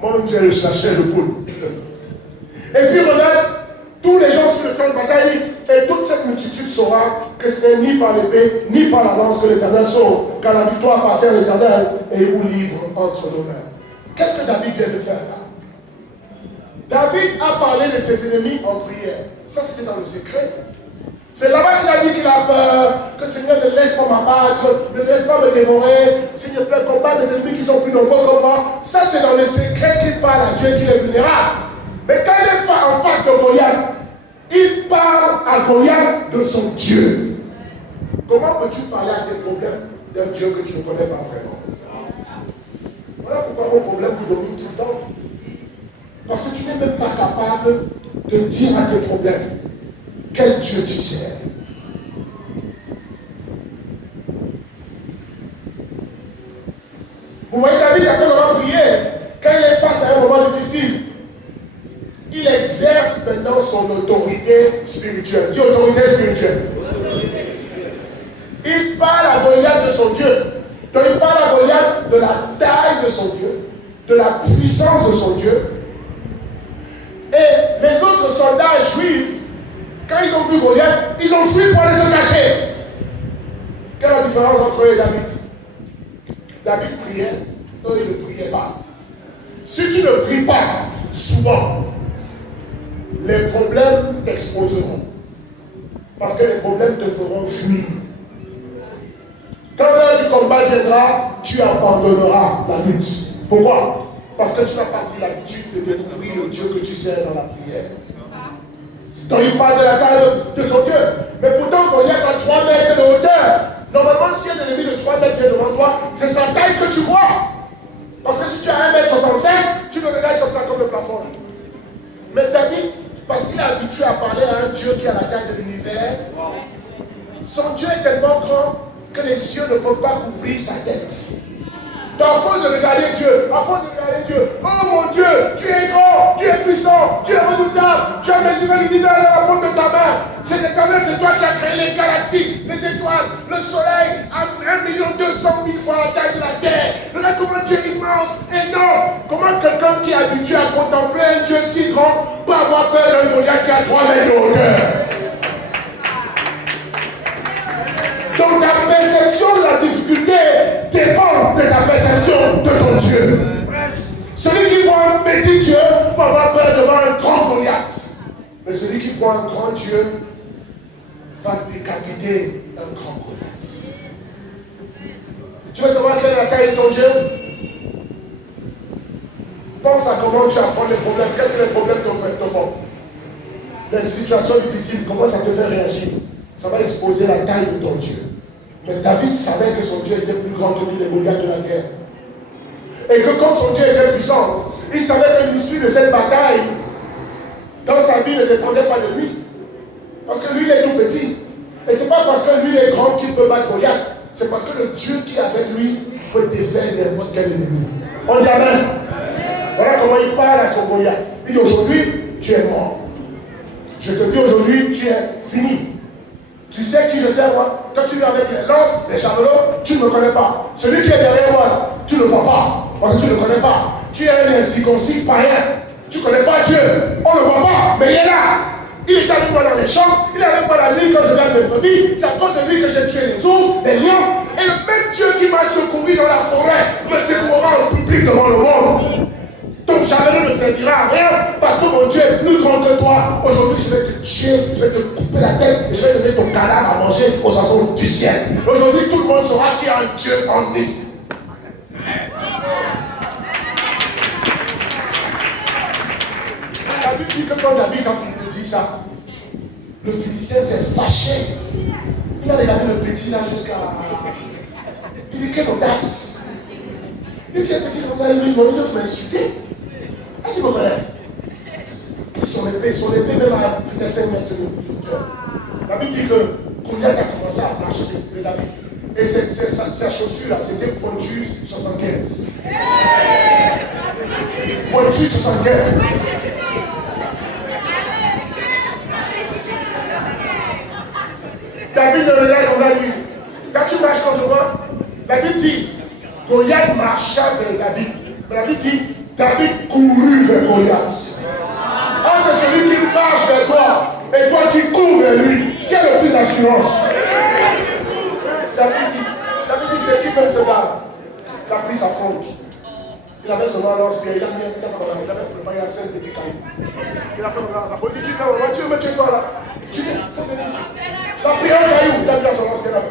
Moi-même, j'ai cherché le poule. Et puis, regarde, tous les gens sur le champ de bataille, et toute cette multitude saura que ce n'est ni par l'épée, ni par la lance que l'Éternel sauve, car la victoire appartient à l'Éternel et il vous livre entre nos mains. Qu'est-ce que David vient de faire là? David a parlé de ses ennemis en prière. Ça, c'était dans le secret. C'est là-bas qu'il a dit qu'il a peur, que Seigneur ne laisse pas m'abattre, ne laisse pas me dévorer, s'il me plaît, combattre des ennemis qui sont plus nombreux que moi. Ça, c'est dans le secret qu'il parle à Dieu, qu'il est vulnérable. Mais quand il est en face de Goliath, il parle à Goliath de son Dieu. Comment peux-tu parler à tes problèmes d'un Dieu que tu ne connais pas vraiment? Voilà pourquoi vos problèmes vous dominent tout le temps. Parce que tu n'es même pas capable de dire à tes problèmes quel Dieu tu sers. Vous voyez David, après avoir prié, quand il est face à un moment difficile, il exerce maintenant son autorité spirituelle. Dis autorité spirituelle. Il parle à Goliath de son Dieu. Donc il parle à Goliath de la taille de son Dieu, de la puissance de son Dieu. Et les autres soldats juifs, quand ils ont vu Goliath, ils ont fui pour aller se cacher. Quelle est la différence entre eux et David? David priait, eux ils ne priaient pas. Si tu ne pries pas souvent, les problèmes t'exposeront. Parce que les problèmes te feront fuir. Quand l'heure du combat viendra, tu abandonneras la lutte. Pourquoi? Parce que tu n'as pas pris l'habitude de découvrir le Dieu que tu sers dans la prière. Donc il parle de la taille de son Dieu. Mais pourtant, Goliath a 3 mètres de hauteur. Normalement, si un ennemi de 3 mètres vient devant toi, c'est sa taille que tu vois. Parce que si tu as 1m65, tu le regardes comme ça, comme le plafond. Mais David, parce qu'il est habitué à parler à un Dieu qui a la taille de l'univers, son Dieu est tellement grand que les cieux ne peuvent pas couvrir sa tête. Donc, à force de regarder Dieu, oh mon Dieu, tu es grand, tu es puissant, tu es redoutable, tu as mesuré l'univers à la paume de ta main. C'est l'Éternel, c'est toi qui as créé les galaxies, les étoiles, le soleil à 1 200 000 fois la taille de la terre. Regarde comment Dieu est immense, énorme. Comment quelqu'un qui est habitué à contempler un Dieu si grand peut avoir peur d'un Goliath qui a 3 mètres de hauteur? Donc ta perception de la difficulté dépend de ta perception de ton Dieu. Celui qui voit un petit Dieu va avoir peur devant un grand Goliath. Mais celui qui voit un grand Dieu va décapiter un grand Goliath. Tu veux savoir quelle est la taille de ton Dieu? Pense à comment tu affrontes les problèmes. Qu'est-ce que les problèmes te font? Les situations difficiles, comment ça te fait réagir? Ça va exposer la taille de ton Dieu. Mais David savait que son Dieu était plus grand que tous les Goliaths de la terre. Et que comme son Dieu était puissant, il savait que l'issue de cette bataille dans sa vie ne dépendait pas de lui. Parce que lui, il est tout petit. Et ce n'est pas parce que lui, il est grand qu'il peut battre Goliath. C'est parce que le Dieu qui est avec lui peut défaire n'importe quel ennemi. On dit Amen. Voilà comment il parle à son Goliath. Il dit aujourd'hui, tu es mort. Je te dis aujourd'hui, tu es fini. Tu sais qui je sais moi? Quand tu viens avec les lances, les javelots, tu ne me connais pas. Celui qui est derrière moi, tu ne le vois pas. Parce que tu ne le connais pas. Tu es un incirconcis païen. Tu ne connais pas Dieu. On ne le voit pas, mais il est là. Il est avec moi dans les champs. Il est avec moi la nuit quand je garde mes brebis. C'est à cause de lui que j'ai tué les ours, les lions. Et le même Dieu qui m'a secouru dans la forêt me secourra en public devant le monde. Ton javelot ne servira à rien parce que mon Dieu est plus grand que toi. Aujourd'hui, je vais te tuer, je vais te couper la tête et je vais donner ton cadavre à manger aux oiseaux du ciel. Aujourd'hui, tout le monde saura qu'il y a un Dieu omniscient. David dit que quand David a dit ça, le Philistin s'est fâché. Il a regardé le petit là jusqu'à... Il dit quelle audace. Lui qui est petit, il m'a insulté. Ah, c'est vrai. Son épée même à peut-être 5 mètres de hauteur. David dit que Goliath a commencé à marcher de David. Et sa chaussure là, c'était pointu 75. Pointu 75. David le regarde, on a dit, quand tu marches contre moi, la Bible dit, Goliath marcha vers David. Mais la Bible dit, David courut vers Goliath. Entre celui qui marche vers toi et toi qui cours vers lui, quelle est le plus d'assurance? David dit, c'est qui même ce gars? Il a pris sa fronde. Il avait seulement l'ange, il avait préparé un 5 petits cailloux. Il a fait un rapport. Il dit, tu veux me tuer toi là? Tu veux, faut venir ici. Il a pris un caillou, il a mis à son ange, il a fait.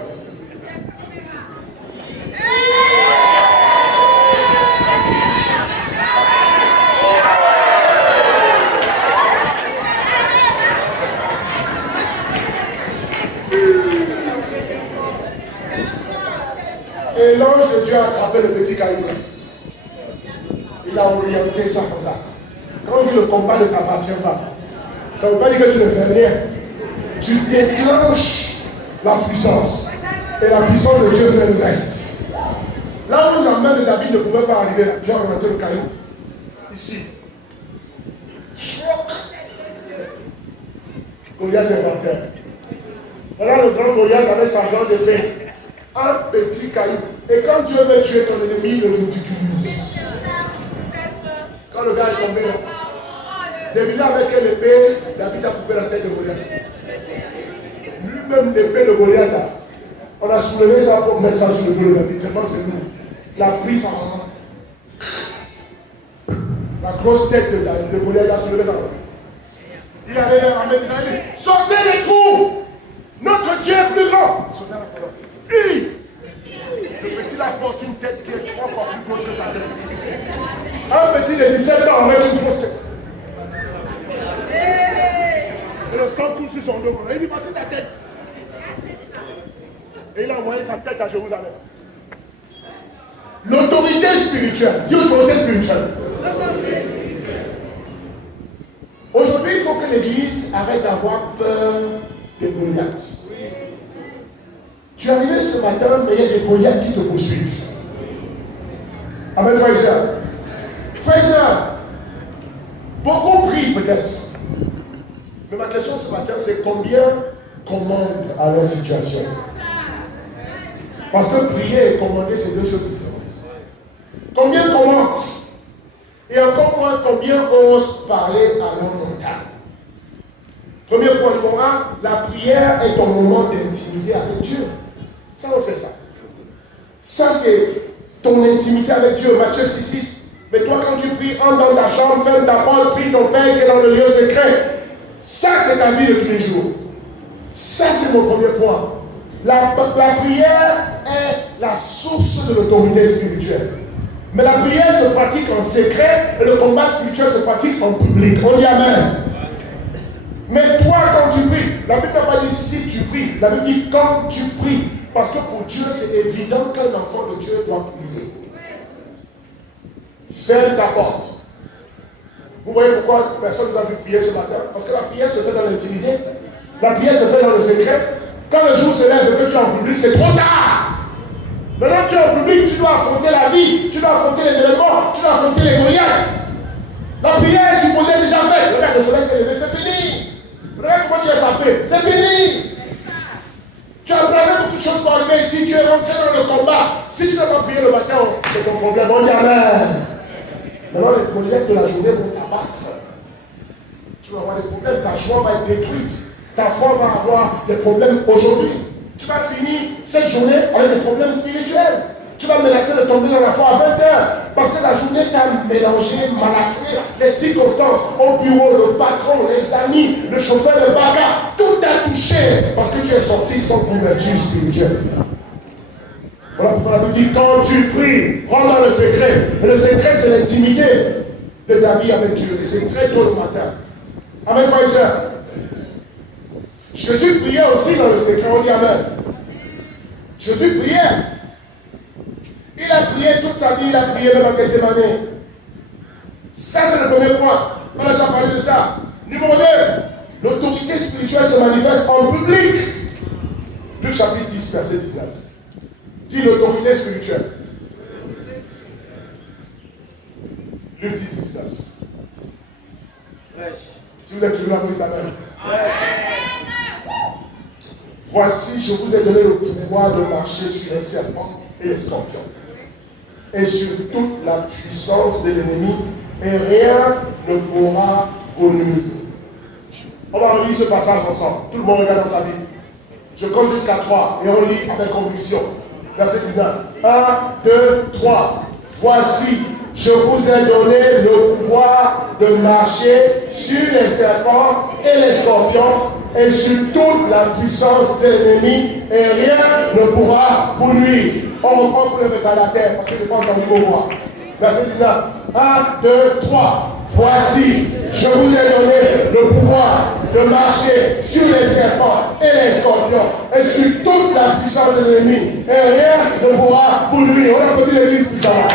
Et l'ange de Dieu a attrapé le petit caillou là. Il a orienté ça comme ça. Quand on dit le combat ne t'appartient pas, ça ne veut pas dire que tu ne fais rien. Tu déclenches la puissance. Et la puissance de Dieu fait le reste. Là où la main de David ne pouvait pas arriver, là, Dieu a orienté le caillou. Ici. Goliath est par terre. Voilà le grand Goliath avec sa grande épée. Un petit caillou. Et quand Dieu veut tuer ton ennemi, il le ridiculise. Quand le gars est tombé là, devinez avec quelle épée David a coupé la tête de Goliath. Lui-même, l'épée de Goliath là, on a soulevé ça pour mettre ça sur le dos de David. Tellement c'est nous. La prise la grosse tête de Goliath, il a soulevé ça. Il avait ramené des gens, il dit, sortez les trous! Notre Dieu est plus grand! Lui, le petit là porte une tête qui est 3 fois plus grosse que sa tête. Un petit de 17 ans avec une grosse tête. Et le sang coule sur son dos. Il dit, voici sa tête. Et il a envoyé sa tête à Jérusalem. L'autorité spirituelle. Dis autorité spirituelle. Aujourd'hui, il faut que l'Église arrête d'avoir peur de Goliath. Tu es arrivé ce matin, mais il y a des Goliaths qui te poursuivent. Amen, frères et sœurs. Frères et sœurs, beaucoup prient peut-être. Mais ma question ce matin, c'est combien commandent à leur situation? Parce que prier et commander, c'est deux choses différentes. Combien commandent? Et encore moins, combien osent parler à leur montagne? Premier point numéro 1, la prière est ton moment d'intimité avec Dieu. Ça, on sait ça. Ça, c'est ton intimité avec Dieu. Matthieu 6,6. Mais toi, quand tu pries, entre dans ta chambre, ferme ta porte, prie ton Père qui est dans le lieu secret. Ça, c'est ta vie de tous les jours. Ça, c'est mon premier point. La prière est la source de l'autorité spirituelle. Mais la prière se pratique en secret et le combat spirituel se pratique en public. On dit Amen. Mais toi, quand tu pries, la Bible n'a pas dit si tu pries, la Bible dit quand tu pries. Parce que pour Dieu, c'est évident qu'un enfant de Dieu doit prier. Ferme ta porte. Vous voyez pourquoi personne ne va plus prier ce matin? Parce que la prière se fait dans l'intimité. La prière se fait dans le secret. Quand le jour se lève et que tu es en public, c'est trop tard. Maintenant, tu es en public, tu dois affronter la vie, tu dois affronter les événements, tu dois affronter les Goliaths. La prière est supposée déjà faite. Regarde, le soleil s'est levé, c'est fini. Regarde comment tu es sapé, c'est fini. Tu as bravé beaucoup de choses pour arriver ici, tu es rentré dans le combat. Si tu n'as pas prié le matin, c'est ton problème. On dit Amen. Maintenant, les Goliaths de la journée vont t'abattre. Tu vas avoir des problèmes, ta joie va être détruite. Ta foi va avoir des problèmes aujourd'hui. Tu vas finir cette journée avec des problèmes spirituels. Tu vas menacer de tomber dans la foi à 20h. Parce que la journée t'a mélangé, malaxé, les circonstances, au bureau, le patron, les amis, le chauffeur de bagarre, tout t'a touché. Parce que tu es sorti sans couverture spirituelle. Voilà pourquoi la Bible dit, quand tu pries, prends dans le secret. Et le secret, c'est l'intimité de ta vie avec Dieu. Et c'est très tôt le matin. Amen, frères et sœurs. Jésus priait aussi dans le secret. On dit Amen. Jésus priait. Il a prié toute sa vie, il a prié même à Gethsemane. Ça, c'est le premier point. On a déjà parlé de ça. Numéro 2, l'autorité spirituelle se manifeste en public. Luc chapitre 10, verset 19. Dis l'autorité spirituelle. Luc 10, 19. Si vous êtes toujours là, vous dites Amen. Voici, je vous ai donné le pouvoir de marcher sur les serpents et les scorpions, et sur toute la puissance de l'ennemi, et rien ne pourra vous nuire. On va relire ce passage ensemble. Tout le monde regarde dans sa Bible. Je compte jusqu'à 3 et on lit avec conviction. Verset 19. 1, 2, 3. Voici, je vous ai donné le pouvoir de marcher sur les serpents et les scorpions et sur toute la puissance de l'ennemi, et rien ne pourra vous nuire. On reprend pour le mettre à la terre parce que je n'ai pas entendu vos voix. Verset 19. 1, 2, 3. Voici, je vous ai donné le pouvoir de marcher sur les serpents et les scorpions et sur toute la puissance de l'ennemi, et rien ne pourra vous nuire. On applaudit l'église puissamment.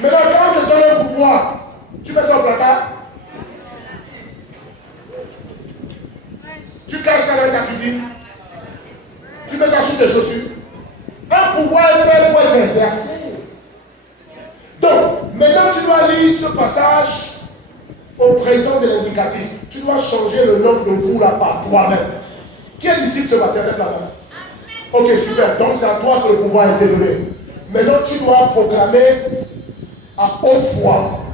Maintenant, quand on te donne le pouvoir, tu mets ça au placard. Tu caches ça dans ta cuisine. Tu mets ça sous tes chaussures. Un pouvoir est fait pour être exercé. Donc, maintenant tu dois lire ce passage au présent de l'indicatif. Tu dois changer le nom de vous là par toi-même. Qui est disciple ce matin? Lève la main. Ok, super. Donc c'est à toi que le pouvoir a été donné. Maintenant tu dois proclamer à haute voix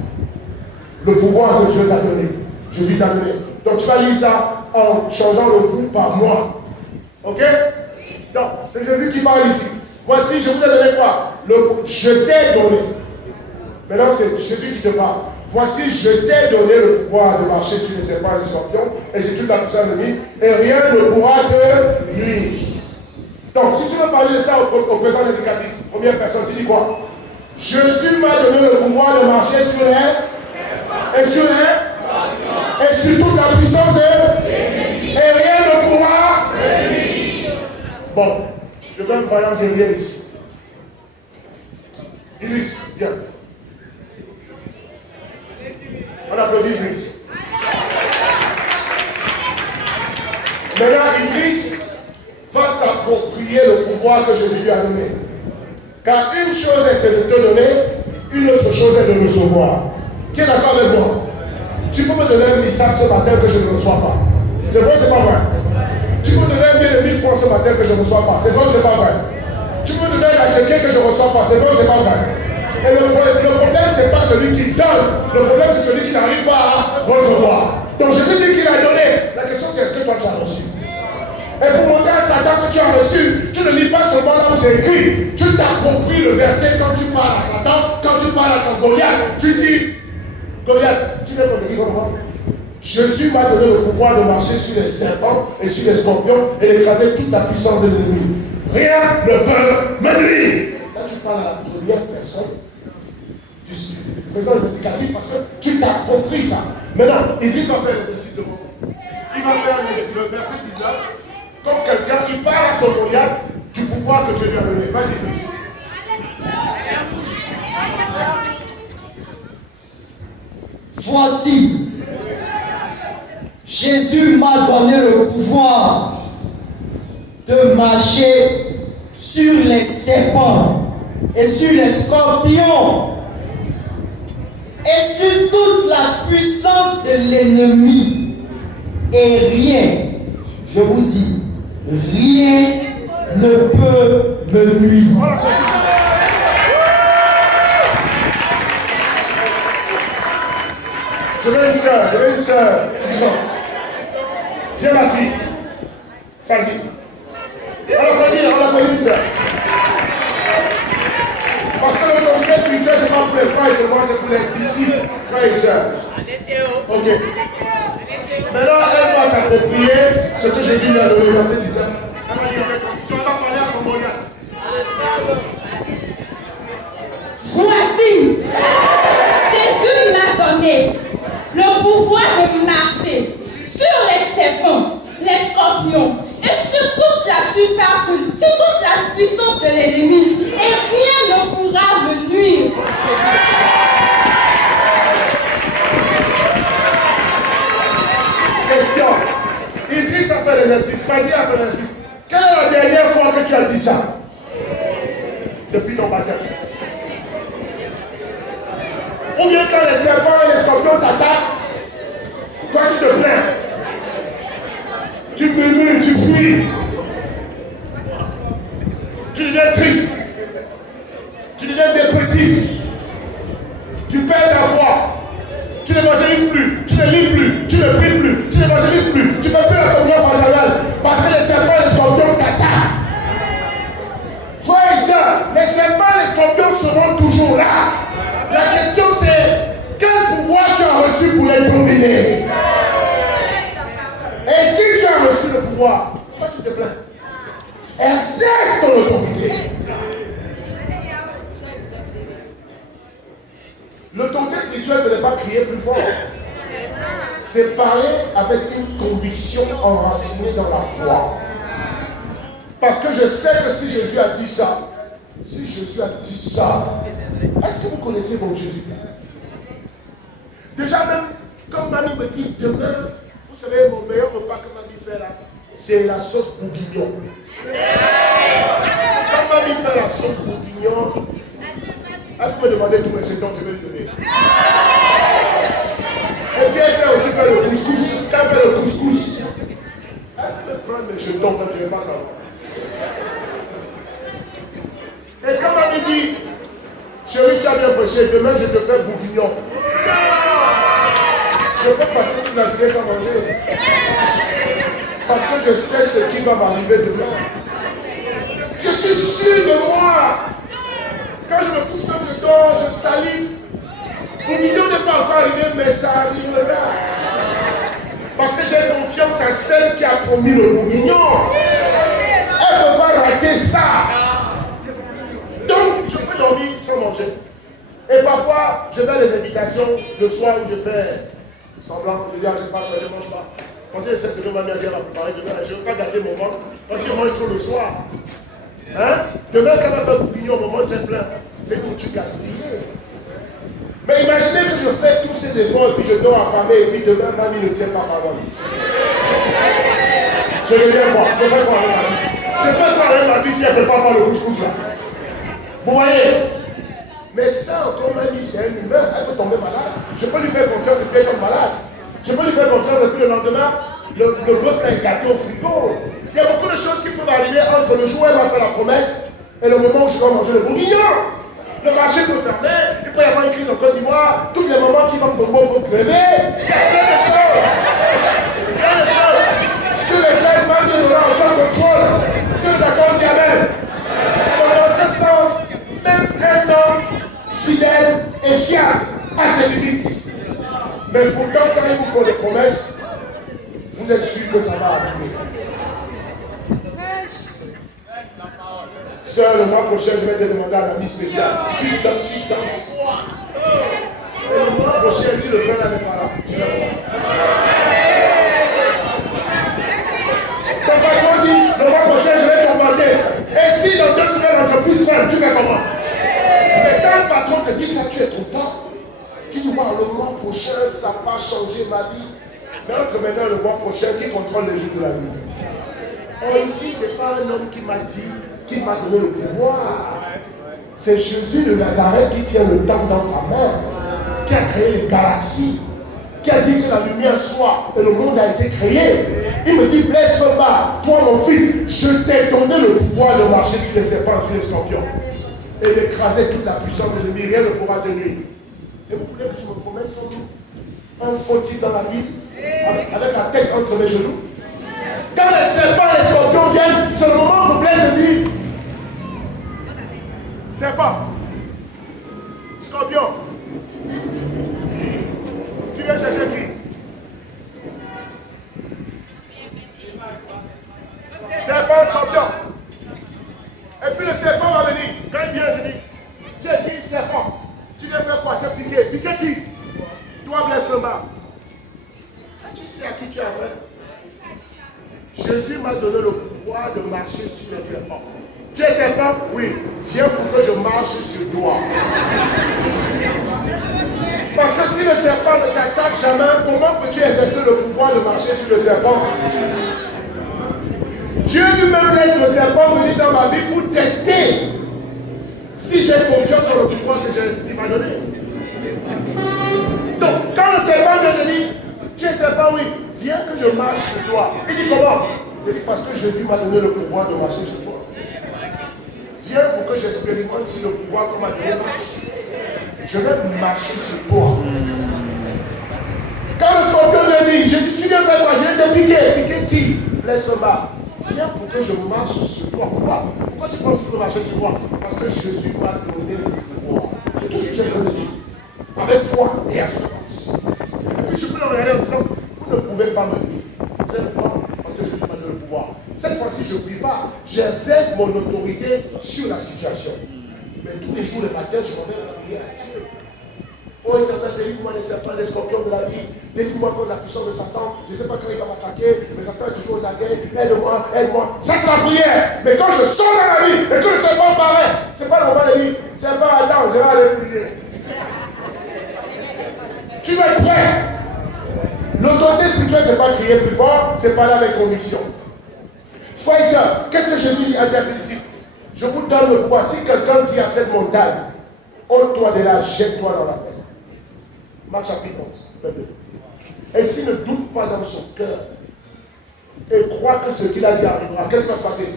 le pouvoir que Dieu t'a donné. Jésus t'a donné. Donc tu vas lire ça en changeant le vous par moi. Ok? Donc c'est Jésus qui parle ici. Voici, je vous ai donné quoi? Je t'ai donné. Maintenant c'est Jésus qui te parle. Voici, je t'ai donné le pouvoir de marcher sur les serpents et les scorpions et sur toute la puissance de l'ennemi, et rien ne pourra te nuire. Donc si tu veux parler de ça au présent indicatif, première personne, tu dis quoi? Jésus m'a donné le pouvoir de marcher sur les et sur les et sur toute la puissance de et rien ne pourra. Bon, je veux un croyant guerrier ici. Idriss, viens. On applaudit Idriss. Maintenant, Idriss va s'approprier le pouvoir que Jésus lui a donné. Car une chose est de te donner, une autre chose est de recevoir. Qui est d'accord avec moi? Tu peux me donner un missage ce matin que je ne reçois pas. C'est vrai ou c'est pas vrai? Tu peux me donner un billet de 1000 francs ce matin que je ne reçois pas. C'est vrai ou c'est pas vrai? Tu peux me donner un check que je ne reçois pas. C'est vrai ou c'est pas vrai? Et le problème, ce n'est pas celui qui donne. Le problème, c'est celui qui n'arrive pas à recevoir. Donc Jésus dit qu'il a donné. La question, c'est est-ce que toi tu as reçu? Et pour montrer à Satan que tu as reçu, tu ne lis pas seulement là où c'est écrit. Tu t'appropries le verset quand tu parles à Satan, quand tu parles à ton Goliath. Tu dis, Goliath, tu veux me dire comment? Jésus m'a donné le pouvoir de marcher sur les serpents et sur les scorpions et d'écraser toute la puissance de l'ennemi. Rien ne peut me nuire. Là, tu parles à la première personne du présent indicatif parce que tu t'appropries ça. Maintenant, Idriss va faire l'exercice de vous. Il va faire le verset 19. Comme quelqu'un qui parle à son Goliath du pouvoir que Dieu lui a donné. Vas-y, Idriss. Voici, Jésus m'a donné le pouvoir de marcher sur les serpents et sur les scorpions et sur toute la puissance de l'ennemi. Et rien, je vous dis, rien ne peut me nuire. Je veux une sœur puissante. Viens ma fille. Fanny. On applaudit une sœur. Parce que l'autorité spirituelle, ce n'est pas pour les frères et seulement, c'est pour les disciples, frères et sœurs. Ok. Maintenant, elle va s'approprier ce que Jésus lui a donné, verset 19. Elle va dire avec conviction, elle va parler à son Goliath. Voici, Jésus m'a donné le pouvoir de marcher sur les serpents, les scorpions et sur toute la surface, sur toute la puissance de l'ennemi, et rien ne pourra me nuire. Question. Idriss a fait l'exercice, Fadi a fait l'exercice. Quelle est la dernière fois que tu as dit ça? Depuis ton baptême. Ou bien quand les serpents et les scorpions t'attaquent, toi tu te plains. Tu murmures, tu fuis. Tu deviens triste. Tu deviens dépressif. Tu perds ta foi. Tu n'évangélises plus. Tu ne lis plus. Tu ne pries plus. Tu n'évangélises plus. Tu ne fais plus la communion fraternelle. Parce que les serpents et les scorpions t'attaquent. Frères et sœurs, les serpents et les scorpions seront toujours là. La question c'est, quel pouvoir tu as reçu pour les dominer? Et si tu as reçu le pouvoir, pourquoi tu te plains? Exerce ton autorité. L'autorité spirituelle, ce n'est pas crier plus fort. C'est parler avec une conviction enracinée dans la foi. Parce que je sais que si Jésus a dit ça, est-ce que vous connaissez mon Jésus? Déjà même, comme mamie me dit, demain, vous savez, mon meilleur repas que mamie fait là, c'est la sauce bourguignon. Quand mamie fait la sauce bourguignon, elle peut me demander tous mes jetons, je vais lui donner. Et puis elle sait aussi faire le couscous. Quand elle fait le couscous, elle peut me prendre mes jetons quand je ne vais pas savoir. Et quand mamie dit, chérie, tu as bien prêché, demain je te fais bourguignon. Je peux passer toute la journée sans manger. Parce que je sais ce qui va m'arriver demain. Je suis sûr de moi. Quand je me couche, quand je dors, je salive. Bourguignon n'est pas encore arrivé, mais ça arrivera. Parce que j'ai confiance à celle qui a promis le bourguignon. Elle ne peut pas rater ça. Donc, je peux dormir sans manger. Et parfois, je vais à des invitations le soir où je fais semblant. Je dis, je passe, je ne mange pas. Parce que je sais ce que ma mère va préparer demain. Je ne veux pas gâter mon ventre. Parce que je mange trop le soir. Hein? Demain, quand on va faire bourguignon, mon ventre est plein. C'est pour tu gaspiller. Mais imaginez que je fais tous ces efforts et puis je dors affamé et puis demain, mamie ne tient pas parole. Je deviens quoi? Je fais quoi avec ma vie? Je fais quoi avec ma vie si elle ne fait pas le couscous là? Vous voyez? Mais ça, encore mamie, c'est un humain, elle peut tomber malade. Je peux lui faire confiance et puis elle tombe malade. Je peux lui faire confiance et puis le lendemain, le bœuf est gâté au frigo. Il y a beaucoup de choses qui peuvent arriver entre le jour où elle va faire la promesse et le moment où je dois manger le bourguignon. Le marché peut fermer, il peut y avoir une crise en Côte d'Ivoire, toutes les mamans qui vont tomber peuvent crever. Il y a plein de choses. Plein de choses sur lesquelles mamie aura aucun contrôle. Vous êtes d'accord, on dit amen. Dans ce sens, même un homme fidèle et fiable à ses limites. Mais pourtant, quand ils vous font des promesses, vous êtes sûr que ça va arriver. Sœur, le mois prochain, je vais te demander à l'ami spécial. Tu danses. Et le mois prochain, si le frère n'est pas là, tu vas voir. Ton patron dit, le mois prochain, je vais t'augmenter. Et si dans 2 semaines, l'entreprise ferme, tu fais comment? Mais quand le patron te dit ça, tu es trop tard. Tu dis, wow, le mois prochain, ça va changer ma vie. Mais entre maintenant le mois prochain, qui contrôle les jours de la vie? Or ici, ce n'est pas un homme qui m'a dit, qui m'a donné le pouvoir. C'est Jésus de Nazareth qui tient le temps dans sa main, qui a créé les galaxies, qui a dit que la lumière soit et le monde a été créé. Il me dit, Blaise Fomba, toi mon fils, je t'ai donné le pouvoir de marcher sur les serpents, sur les scorpions et d'écraser toute la puissance de l'ennemi, rien ne pourra te nuire. Et vous voulez que je me promène comme un fautif dans la ville, avec la tête entre mes genoux? Quand les serpents et les scorpions viennent, c'est le moment pour Blaise de dire, serpent, scorpion, tu viens chercher qui? Serpent, scorpion. Et puis le serpent va venir. Quand il vient, je dis, tu es qui, serpent? Tu viens faire quoi? Te piquer. Piquer qui? Toi, Blaise Fomba. Tu sais à qui tu as affaire? Jésus m'a donné le pouvoir de marcher sur les serpents. Tu es serpent? Oui. Viens pour que je marche sur toi. Parce que si le serpent ne t'attaque jamais, comment peux-tu exercer le pouvoir de marcher sur le serpent? Dieu lui-même laisse le serpent venir dans ma vie pour tester si j'ai confiance en le pouvoir qu'il m'a donné. Donc, quand le serpent vient dire, tu es serpent, oui, viens que je marche sur toi. Il dit comment? Il dit parce que Jésus m'a donné le pouvoir de marcher sur toi. Viens pour que j'expérimente si le pouvoir qu'on m'a donné marche. Je vais marcher sur toi. Quand le scorpion lui dit, je dis, tu viens faire quoi? Je vais te piquer. Piquer qui? Laisse-moi. Viens pour que je marche sur toi. Pourquoi? Pourquoi tu penses que tu peux marcher sur moi? Parce que Jésus m'a donné le pouvoir. C'est tout ce que j'aimerais te dire. Avec foi et assurance. Et puis je peux le regarder en disant, vous ne pouvez pas me dire. Vous savez pourquoi? Parce que Jésus m'a donné le pouvoir. Cette fois-ci, je ne prie pas. J'exerce mon autorité sur la situation. Mais tous les jours, le matin, je m'en vais prier à Dieu. Oh Éternel, délivre-moi des serpents, des scorpions de la vie. Délivre-moi contre la puissance de Satan. Je ne sais pas quand il va m'attaquer, mais Satan est toujours aux aguets. Aide-moi, aide-moi. Ça, c'est la prière. Mais quand je sors dans la vie et que le serpent paraît, ce n'est pas le moment de dire, serpent, attends, je vais aller prier. Tu dois être prêt. L'autorité spirituelle, ce n'est pas crier plus fort, c'est parler avec conviction. Frères et sœurs, qu'est-ce que Jésus a dit à ses disciples? Je vous donne le pouvoir. Si quelqu'un dit à cette montagne, ôte-toi de là, jette-toi dans la mer. Marc chapitre 11. Et s'il ne doute pas dans son cœur et croit que ce qu'il a dit arrivera, qu'est-ce qui va se passer?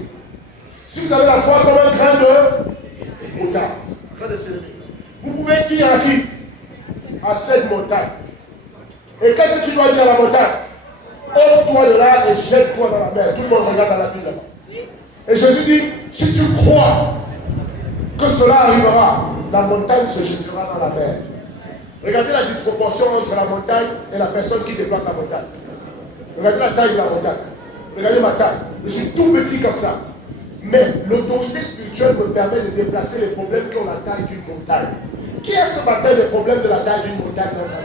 Si vous avez la foi comme un grain de moutarde, grain de céleri, vous pouvez dire à qui? À cette montagne. Et qu'est-ce que tu dois dire à la montagne? Ôte-toi de là et jette-toi dans la mer. Tout le monde regarde dans la ville là-bas. Et Jésus dit, si tu crois que cela arrivera, la montagne se jettera dans la mer. Regardez la disproportion entre la montagne et la personne qui déplace la montagne. Regardez la taille de la montagne. Regardez ma taille. Je suis tout petit comme ça. Mais l'autorité spirituelle me permet de déplacer les problèmes qui ont la taille d'une montagne. Qui a ce matin des problèmes de la taille d'une montagne dans sa vie?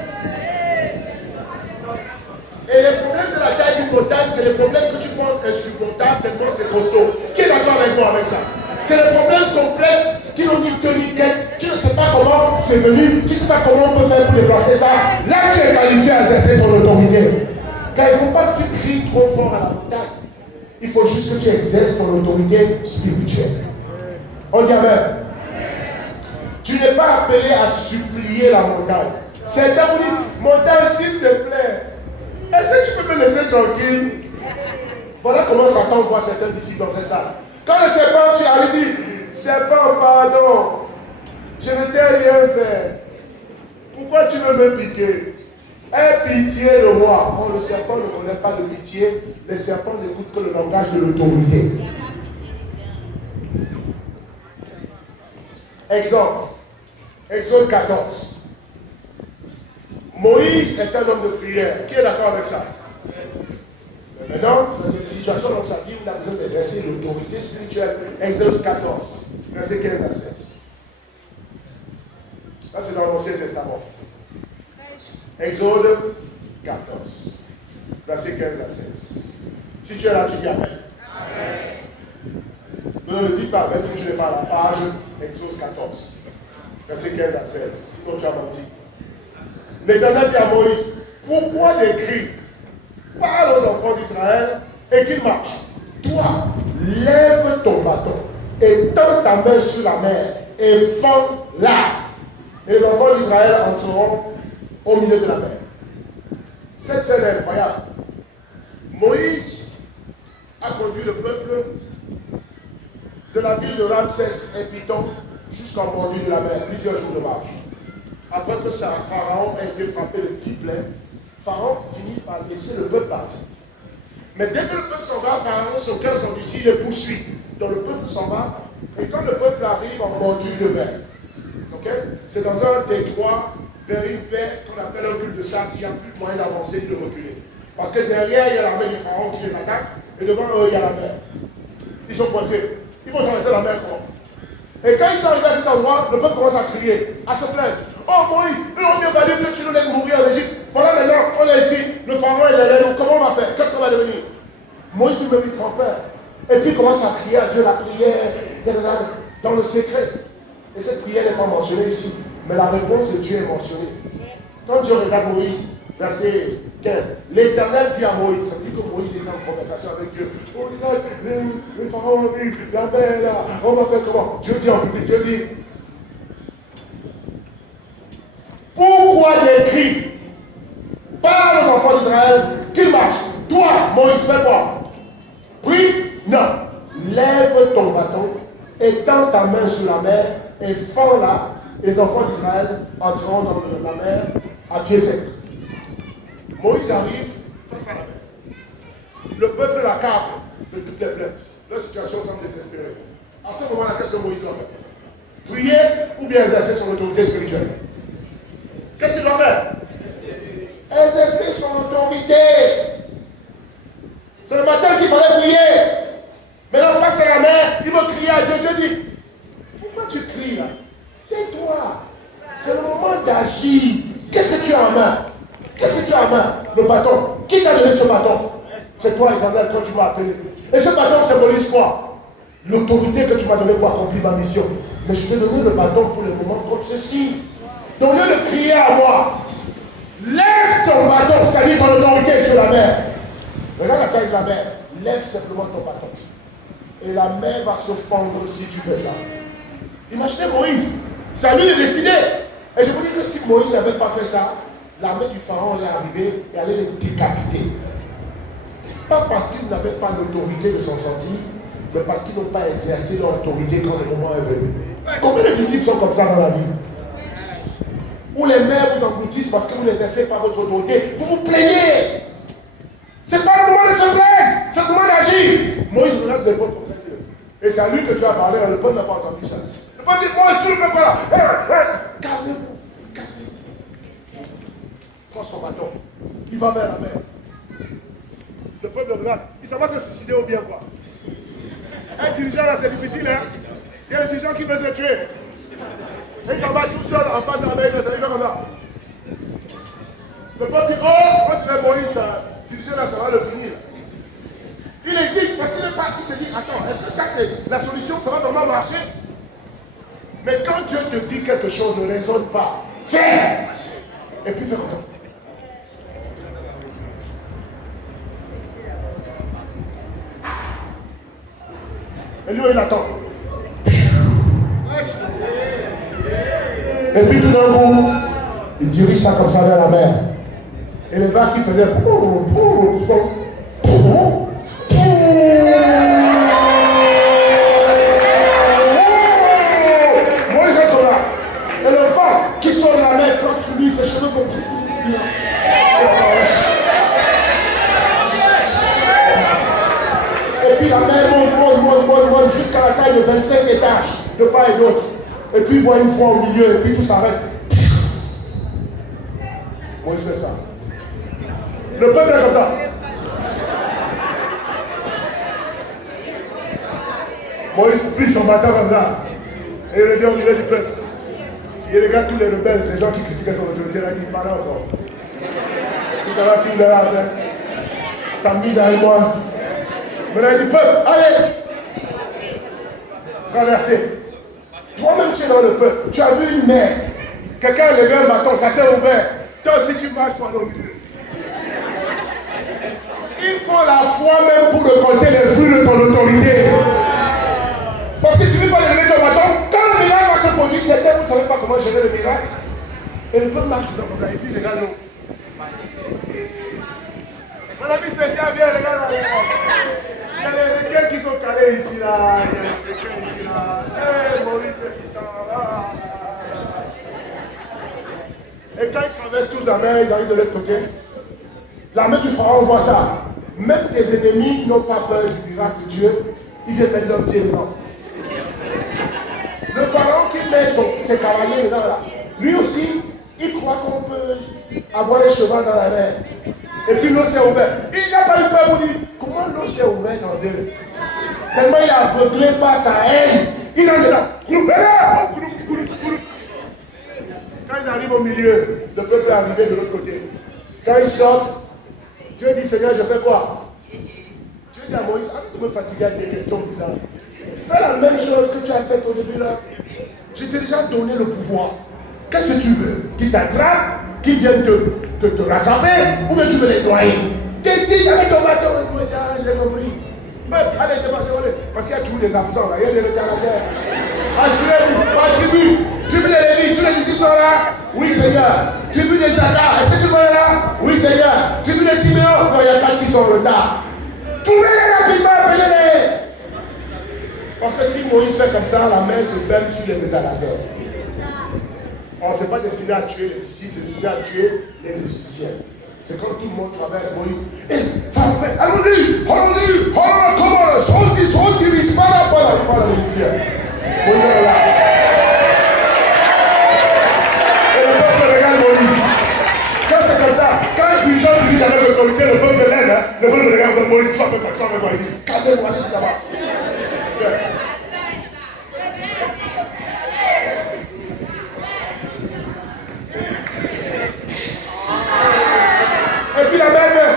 Et les problèmes de la taille d'une montagne, c'est les problèmes que tu penses insurmontables tellement c'est costaud. Qui est d'accord avec moi avec ça? C'est les problèmes complexes qui n'ont ni queue ni tête. Tu ne sais pas comment c'est venu, tu ne sais pas comment on peut faire pour déplacer ça. Là, tu es qualifié à exercer ton autorité. Car il ne faut pas que tu cries trop fort à la montagne. Il faut juste que tu exerces ton autorité spirituelle. On dit amen. Tu n'es pas appelé à supplier la montagne. Certains vous disent, montagne, s'il te plaît, est-ce que tu peux me laisser tranquille? Voilà comment Satan voit certains disciples dans cette salle. Quand le serpent, tu as dit, serpent, pardon, je ne t'ai rien fait. Pourquoi tu veux me piquer? Aie pitié de moi. Oh, le serpent ne connaît pas de pitié. Les serpents n'écoutent que le langage de l'autorité. Exemple. Exode 14. Moïse est un homme de prière. Qui est d'accord avec ça? Mais maintenant, dans une situation dans sa vie où il a besoin d'exercer l'autorité spirituelle. Exode 14, versets 15 à 16. Là, c'est dans l'Ancien Testament. Exode 14, versets 15 à 16. Si tu es là, tu dis Amen. Ne le dis pas Amen si tu n'es pas à la page. Exode 14, versets 15 à 16. Sinon, tu as menti. L'Éternel dit à Moïse, pourquoi des cris? Parle aux enfants d'Israël et qu'ils marchent. Toi, lève ton bâton et tends ta main sur la mer et fends-la. Et les enfants d'Israël entreront au milieu de la mer. Cette scène est incroyable. Moïse a conduit le peuple de la ville de Ramsès et Python jusqu'en bordure de la mer, plusieurs jours de marche. Après que Pharaon a été frappé de petits plaies, Pharaon finit par laisser le peuple partir. Mais dès que le peuple s'en va, Pharaon, son cœur s'endurcit, il les poursuit. Donc le peuple s'en va, et quand le peuple arrive en bordure de mer, c'est dans un détroit vers une paix qu'on appelle un cul de sable, il n'y a plus de moyen d'avancer ni de reculer. Parce que derrière, il y a l'armée du Pharaon qui les attaque, et devant eux, il y a la mer. Ils sont coincés. Ils vont traverser la mer comment? Et quand ils sont arrivés à cet endroit, le peuple commence à crier, à se plaindre. Oh Moïse, il aurait mieux valu que tu nous laisses mourir en Égypte. Voilà maintenant, on est ici, le Pharaon est derrière nous, comment on va faire? Qu'est-ce qu'on va devenir? Moïse lui-même, il prend peur. Et puis il commence à crier à Dieu la prière, dans le secret. Et cette prière n'est pas mentionnée ici, mais la réponse de Dieu est mentionnée. Quand Dieu regarde Moïse, verset 15, l'Éternel dit à Moïse, ça dit que Moïse était en conversation avec Dieu. Oh, regarde, le pharaon a vu la mer là, on va faire comment? Dieu dit en public, Dieu dit, pourquoi l'écrit par aux enfants d'Israël qu'ils marchent? Toi, Moïse, fais quoi? Prie? Non. Lève ton bâton, étends ta main sur la mer et fends-la. Les enfants d'Israël entreront dans la mer à pied sec. Moïse arrive face à la mer. Le peuple l'accable de toutes les plaintes. Leur situation semble désespérée. À ce moment-là, qu'est-ce que Moïse doit faire? Prier ou bien exercer son autorité spirituelle? Qu'est-ce qu'il doit faire? Exercer son autorité. C'est le matin qu'il fallait prier. Maintenant, face à la mer, il veut crier à Dieu. Dieu dit, pourquoi tu cries là? Tais-toi. C'est le moment d'agir. Qu'est-ce que tu as en main? Qu'est-ce que tu as en main? Le bâton. Qui t'a donné ce bâton? C'est toi, Éternel, quand tu m'as appelé. Et ce bâton symbolise quoi? L'autorité que tu m'as donnée pour accomplir ma mission. Mais je t'ai donné le bâton pour les moments comme ceci. Donc, au lieu de crier à moi, lève ton bâton, c'est-à-dire ton autorité sur la mer. Regarde la taille de la mer. Lève simplement ton bâton. Et la mer va se fendre si tu fais ça. Imaginez Moïse. C'est à lui de décider. Et je vous dis que si Moïse n'avait pas fait ça, l'armée du pharaon allait arriver et allait les décapiter. Pas parce qu'ils n'avaient pas l'autorité de s'en sortir, mais parce qu'ils n'ont pas exercé leur autorité quand le moment est venu. Combien de disciples sont comme ça dans la vie? Où les mers vous engloutissent parce que vous n'exercez pas votre autorité. Vous vous plaignez. Ce n'est pas le moment de se plaindre, c'est le moment d'agir. Moïse regarde les peuples comme ça. Et c'est à lui que tu as parlé, le peuple n'a pas entendu ça. Le peuple dit, Moïse, tu le fais quoi là? Calmez-vous, calmez-vous. Prends son bâton, il va vers la mer. Le peuple regarde, il s'en va se suicider ou bien quoi? Un dirigeant là, c'est difficile, hein? Il y a un dirigeant qui veut se tuer. Et il s'en va tout seul en face de la mer, il fait comme ça. Le peuple dit, oh, quand tu es Moïse, diriger là, ça va le finir. Il hésite parce qu'il n'est pas, il se dit, attends, est-ce que ça c'est la solution, ça va vraiment marcher? Mais quand Dieu te dit quelque chose, ne raisonne pas. Fais! Et puis fais comme ça. Et lui, il attend. Et puis tout d'un coup, il dirige ça comme ça vers la mer. Et les vagues qui faisaient Moïse reste là. Et le vent qui sort de la mer frappe sur lui, ses cheveux font. Et puis la mer monte jusqu'à la taille de 25 étages, de part et d'autre. Et puis il voit une fois au milieu, et puis tout s'arrête. Moïse fait ça. Le peuple est comme ça. Moïse plie son bâton comme ça. Et il revient au milieu du peuple. Il regarde tous les rebelles, les gens qui critiquaient son autorité, là, qui parlent encore. Il savait qui vous allez faire. T'as mis avec moi. Maintenant il dit, peuple, allez. Traversez. Toi-même tu es dans le peuple. Tu as vu une mer. Quelqu'un a levé un bâton, ça s'est ouvert. Toi aussi tu marches pendant le milieu. Il faut la foi même pour récolter les fruits de ton autorité. Parce qu'il ne suffit pas de lever ton bâton. Quand le miracle va se produire, certains vous ne savez pas comment gérer le miracle. Et le peuple marche comme ça. Et puis regarde l'eau. Mon ami spécial vient, regarde là. Il y a les requins qui sont calés ici là. Il y a les requins ici là. Hey, Maurice qui s'en va. Et quand ils traversent tous la mer, ils arrivent de l'autre côté. L'armée du pharaon voit ça. Même tes ennemis n'ont pas peur du miracle de Dieu. Ils viennent mettre leurs pieds dedans. Le pharaon qui met ses cavaliers dedans là, lui aussi, il croit qu'on peut avoir un cheval dans la mer. Et puis l'eau s'est ouverte. Il n'a pas eu peur pour dire comment l'eau s'est ouverte en deux. Tellement il est aveuglé par sa haine. Il entre dedans. Quand ils arrivent au milieu, le peuple est arrivé de l'autre côté. Quand ils sortent, Dieu dit, Seigneur, je fais quoi? Dieu dit à Moïse, arrête de me fatiguer avec tes questions bizarres. Fais la même chose que tu as fait au début là. Je t'ai déjà donné le pouvoir. Qu'est-ce que tu veux? Qu'il t'attrape qui viennent te rattraper, ou bien tu veux les noyer. Décide avec ton bateau. J'ai compris. Allez, demandez. Parce qu'il y a toujours des absents, là. Il y a des retardataires. Assurez-vous, contribue. Tribu de Lévi, tous les disciples sont là. Oui, Seigneur. Tribu de Zaka, est-ce que tout le monde est là? Oui, Seigneur. Tribu de Siméon, non, il y a 4 qui sont en retard. Trouvez-les rapidement, appelez-les. Parce que si Moïse fait comme ça, la main se ferme sur les retardataires. On ne s'est pas destiné à tuer les disciples, c'est destiné à tuer les Égyptiens. C'est quand tout le monde traverse Moïse. Allons-y, comment Sois-y, il parle à l'Égyptien. Moïse est là. Et le peuple regarde Moïse. Quand c'est comme ça, quand tu dis avec l'autorité, le peuple l'aide, hein, le peuple regarde Moïse, tu vas faire quoi, il dit, calmez-vous, allez là-bas. Et puis la mère fait.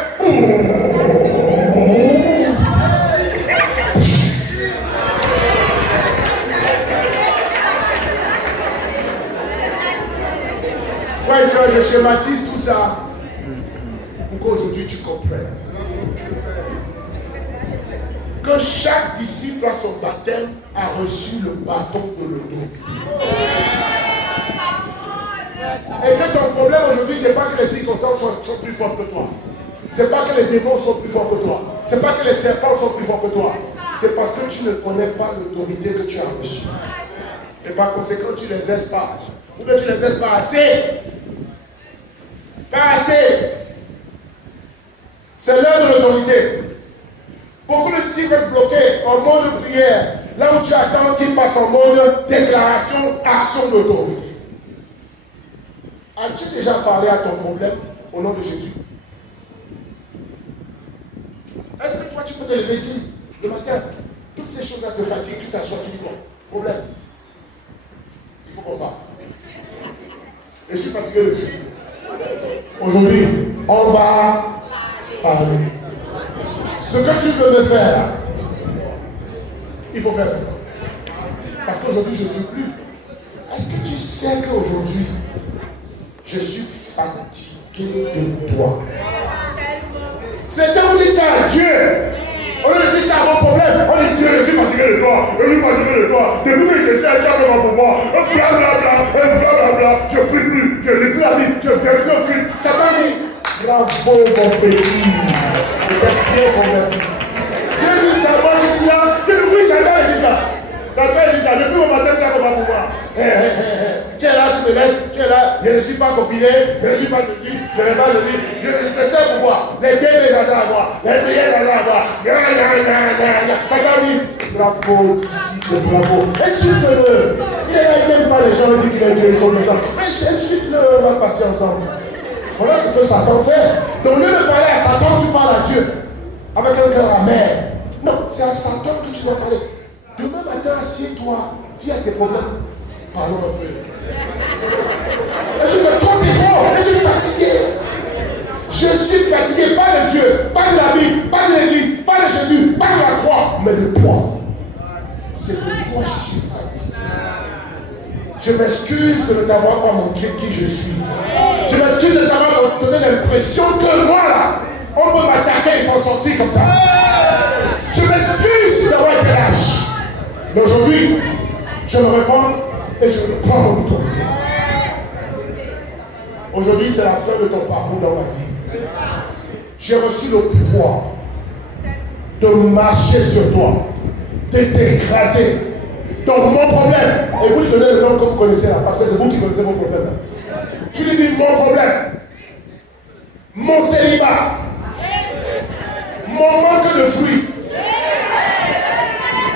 Frère et soeur, je schématise tout ça pour qu'aujourd'hui tu comprennes que chaque disciple à son baptême a reçu le bâton de l'autorité. Et que ton problème aujourd'hui, ce n'est pas que les circonstances sont plus fortes que toi. Ce n'est pas que les démons sont plus forts que toi. Ce n'est pas que les serpents sont plus forts que toi. C'est parce que tu ne connais pas l'autorité que tu as reçue. Et par conséquent, tu ne les aides pas. Ou bien tu ne les aides pas assez. Pas assez. C'est l'heure de l'autorité. Beaucoup de disciples restent bloqués en mode prière. Là où tu attends qu'ils passent en mode déclaration, action d'autorité. As-tu déjà parlé à ton problème au nom de Jésus? Est-ce que toi tu peux te lever dire le matin, toutes ces choses-là te fatiguent, tu t'assois, tu dis bon, problème. Il faut qu'on parle. Je suis fatigué de fuir. Aujourd'hui, on va parler. Ce que tu veux me faire, il faut faire maintenant. Parce qu'aujourd'hui, je ne veux plus. Est-ce que tu sais qu'aujourd'hui, je suis fatigué de toi? Certains vous disent ça à Dieu. On lui dit ça à mon problème. On dit Dieu, je suis fatigué de toi. Je suis fatigué de toi. Depuis que je sais à toi avec mon moi. Blablabla. Je ne prie plus. Je ne lis plus la Bible. Je ne viens plus au culte. Satan dit bravo mon petit. Vous êtes bien converti. Dieu dit ça, moi tu dis ça. Je dis oui, Satan dit ça. Satan dit ça. Depuis mon matin, tu as mon pouvoir. Tu es là, tu me laisses, tu es là, je ne suis pas copiné, je ne suis pas ceci, je ne suis pas ceci, je te sais pourquoi. Les débats j'attends à moi, les prières j'attends à moi. Ça t'a dit, bravo, disciple, bravo. Insulte-le. Il est là, il n'aime pas les gens, il dit qu'il est Dieu, ils sont méchants. Mais insulte-le, on va partir ensemble. Voilà ce que Satan fait. Donc, au lieu de parler à Satan, tu parles à Dieu. Avec un cœur amer. Non, c'est à Satan que tu dois parler. Demain matin, assieds-toi, dis à tes problèmes. Parlons un peu. Je suis trop, c'est trop. Je suis fatigué. Je suis fatigué, pas de Dieu, pas de la Bible, pas de l'église, pas de Jésus, pas de la croix, mais de toi. C'est de toi je suis fatigué. Je m'excuse de ne t'avoir pas montré qui je suis. Je m'excuse de t'avoir donné l'impression que moi là, on peut m'attaquer et s'en sortir comme ça. Je m'excuse d'avoir été lâche. Mais aujourd'hui, je me réponds et je reprends mon autorité. Aujourd'hui, c'est la fin de ton parcours dans ma vie. J'ai reçu le pouvoir de marcher sur toi, de t'écraser. Donc, mon problème, et vous lui donnez le nom que vous connaissez là, parce que c'est vous qui connaissez vos problèmes. Tu lui dis mon problème, mon célibat, mon manque de fruits,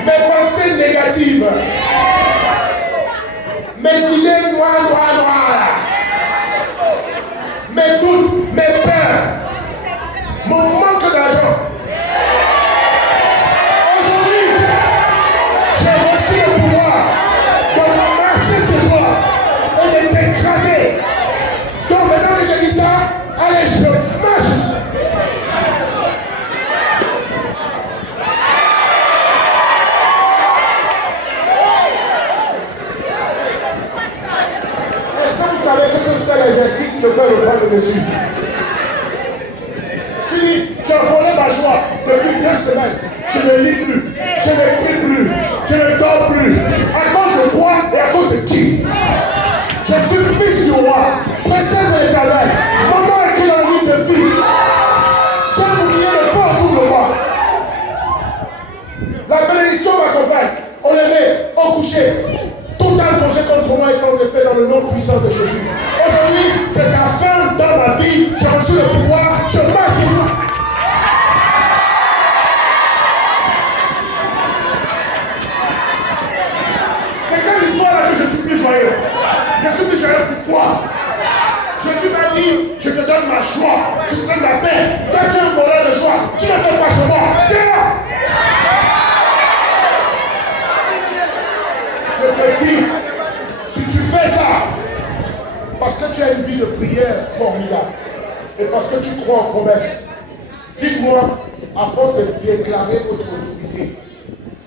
mes pensées négatives, mes idées noires, mes doutes, mes peurs, mon manque d'argent. Aujourd'hui, j'ai reçu le pouvoir de marcher sur toi et de t'écraser. Donc maintenant que j'ai dit ça, allez, je marche. Est-ce que vous savez que ce seul exercice te fait préfère reprendre le dessus. Tu dis, tu as volé ma joie depuis 2 semaines. Je ne lis plus, je ne prie plus, je ne dors plus. À cause de quoi et à cause de qui? Je suis fils du roi, princesse de l'Éternel. Mon nom est écrit dans le livre de vie. J'ai un bouclier de feu autour de moi. La bénédiction m'accompagne. Au lever, au coucher. Tout un projet contre moi est sans effet dans le nom puissant de Jésus. Aujourd'hui, c'est ta fin dans ma vie. J'ai reçu le pouvoir. Je marche sur toi. C'est quelle histoire là que je suis plus joyeux? Je suis plus joyeux pour toi. Jésus m'a dit, je te donne ma joie, je te donne ma paix. Quand tu es un voleur de joie, tu ne fais pas chez moi. Dehors! Je te dis, si tu fais ça, parce que tu as une vie de prière formidable, et parce que tu crois en promesses, dites-moi, à force de déclarer votre autorité,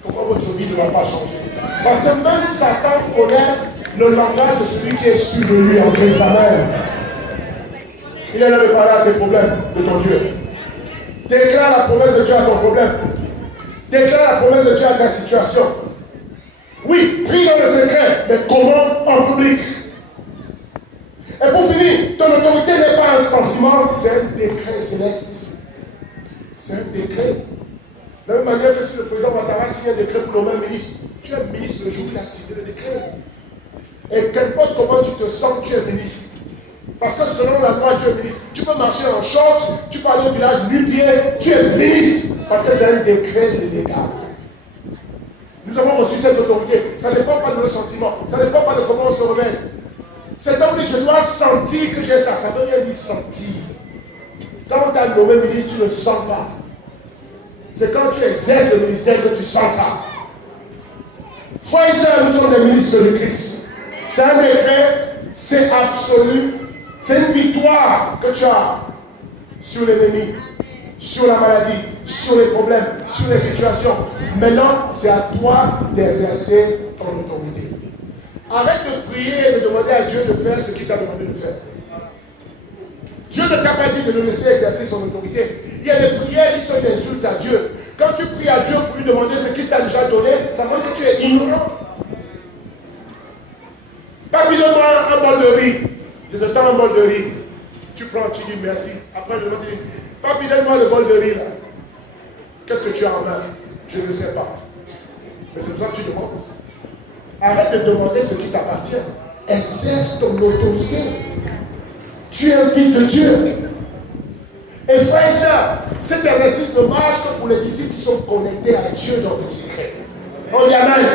comment votre vie ne va pas changer. Parce que même Satan connaît le langage de celui qui est sûr de lui entre sa main. Il est là de parler à tes problèmes de ton Dieu. Déclare la promesse de Dieu à ton problème. Déclare la promesse de Dieu à ta situation. Oui, prie dans le secret, mais comment en public? Et pour finir, ton autorité n'est pas un sentiment, c'est un décret céleste. C'est un décret. De la même manière que si le président Ouattara signe un décret pour nommer un ministre, tu es ministre le jour qu'il a signé le décret. Et qu'importe comment tu te sens, tu es ministre. Parce que selon la loi, tu es ministre. Tu peux marcher en short, tu peux aller au village nu-pied, tu es ministre. Parce que c'est un décret légal. Nous avons reçu cette autorité. Ça ne dépend pas de nos sentiments. Ça ne dépend pas de comment on se réveille. C'est quand on dit que je dois sentir que j'ai ça. Ça veut rien dire sentir. Quand tu as un mauvais ministre, tu ne le sens pas. C'est quand tu exerces le ministère que tu sens ça. Frères et sœurs, nous sommes des ministres de Christ. C'est un décret, c'est absolu. C'est une victoire que tu as sur l'ennemi, sur la maladie, sur les problèmes, sur les situations. Maintenant, c'est à toi d'exercer ton autorité. Arrête de prier et de demander à Dieu de faire ce qu'il t'a demandé de faire. Dieu ne t'a pas dit de le laisser exercer son autorité. Il y a des prières qui sont une insulte à Dieu. Quand tu pries à Dieu pour lui demander ce qu'il t'a déjà donné, ça montre que tu es ignorant. Papi, donne-moi un bol de riz. Je te tends un bol de riz. Tu prends, tu dis merci. Après, le tu dis, papi, donne-moi le bol de riz là. Qu'est-ce que tu as en main? Je ne sais pas. Mais c'est pour ça que tu demandes. Arrête de demander ce qui t'appartient. Exerce ton autorité. Tu es un fils de Dieu. Et frères et sœurs, cet exercice ne marche que pour les disciples qui sont connectés à Dieu dans le secret. On dit Amen.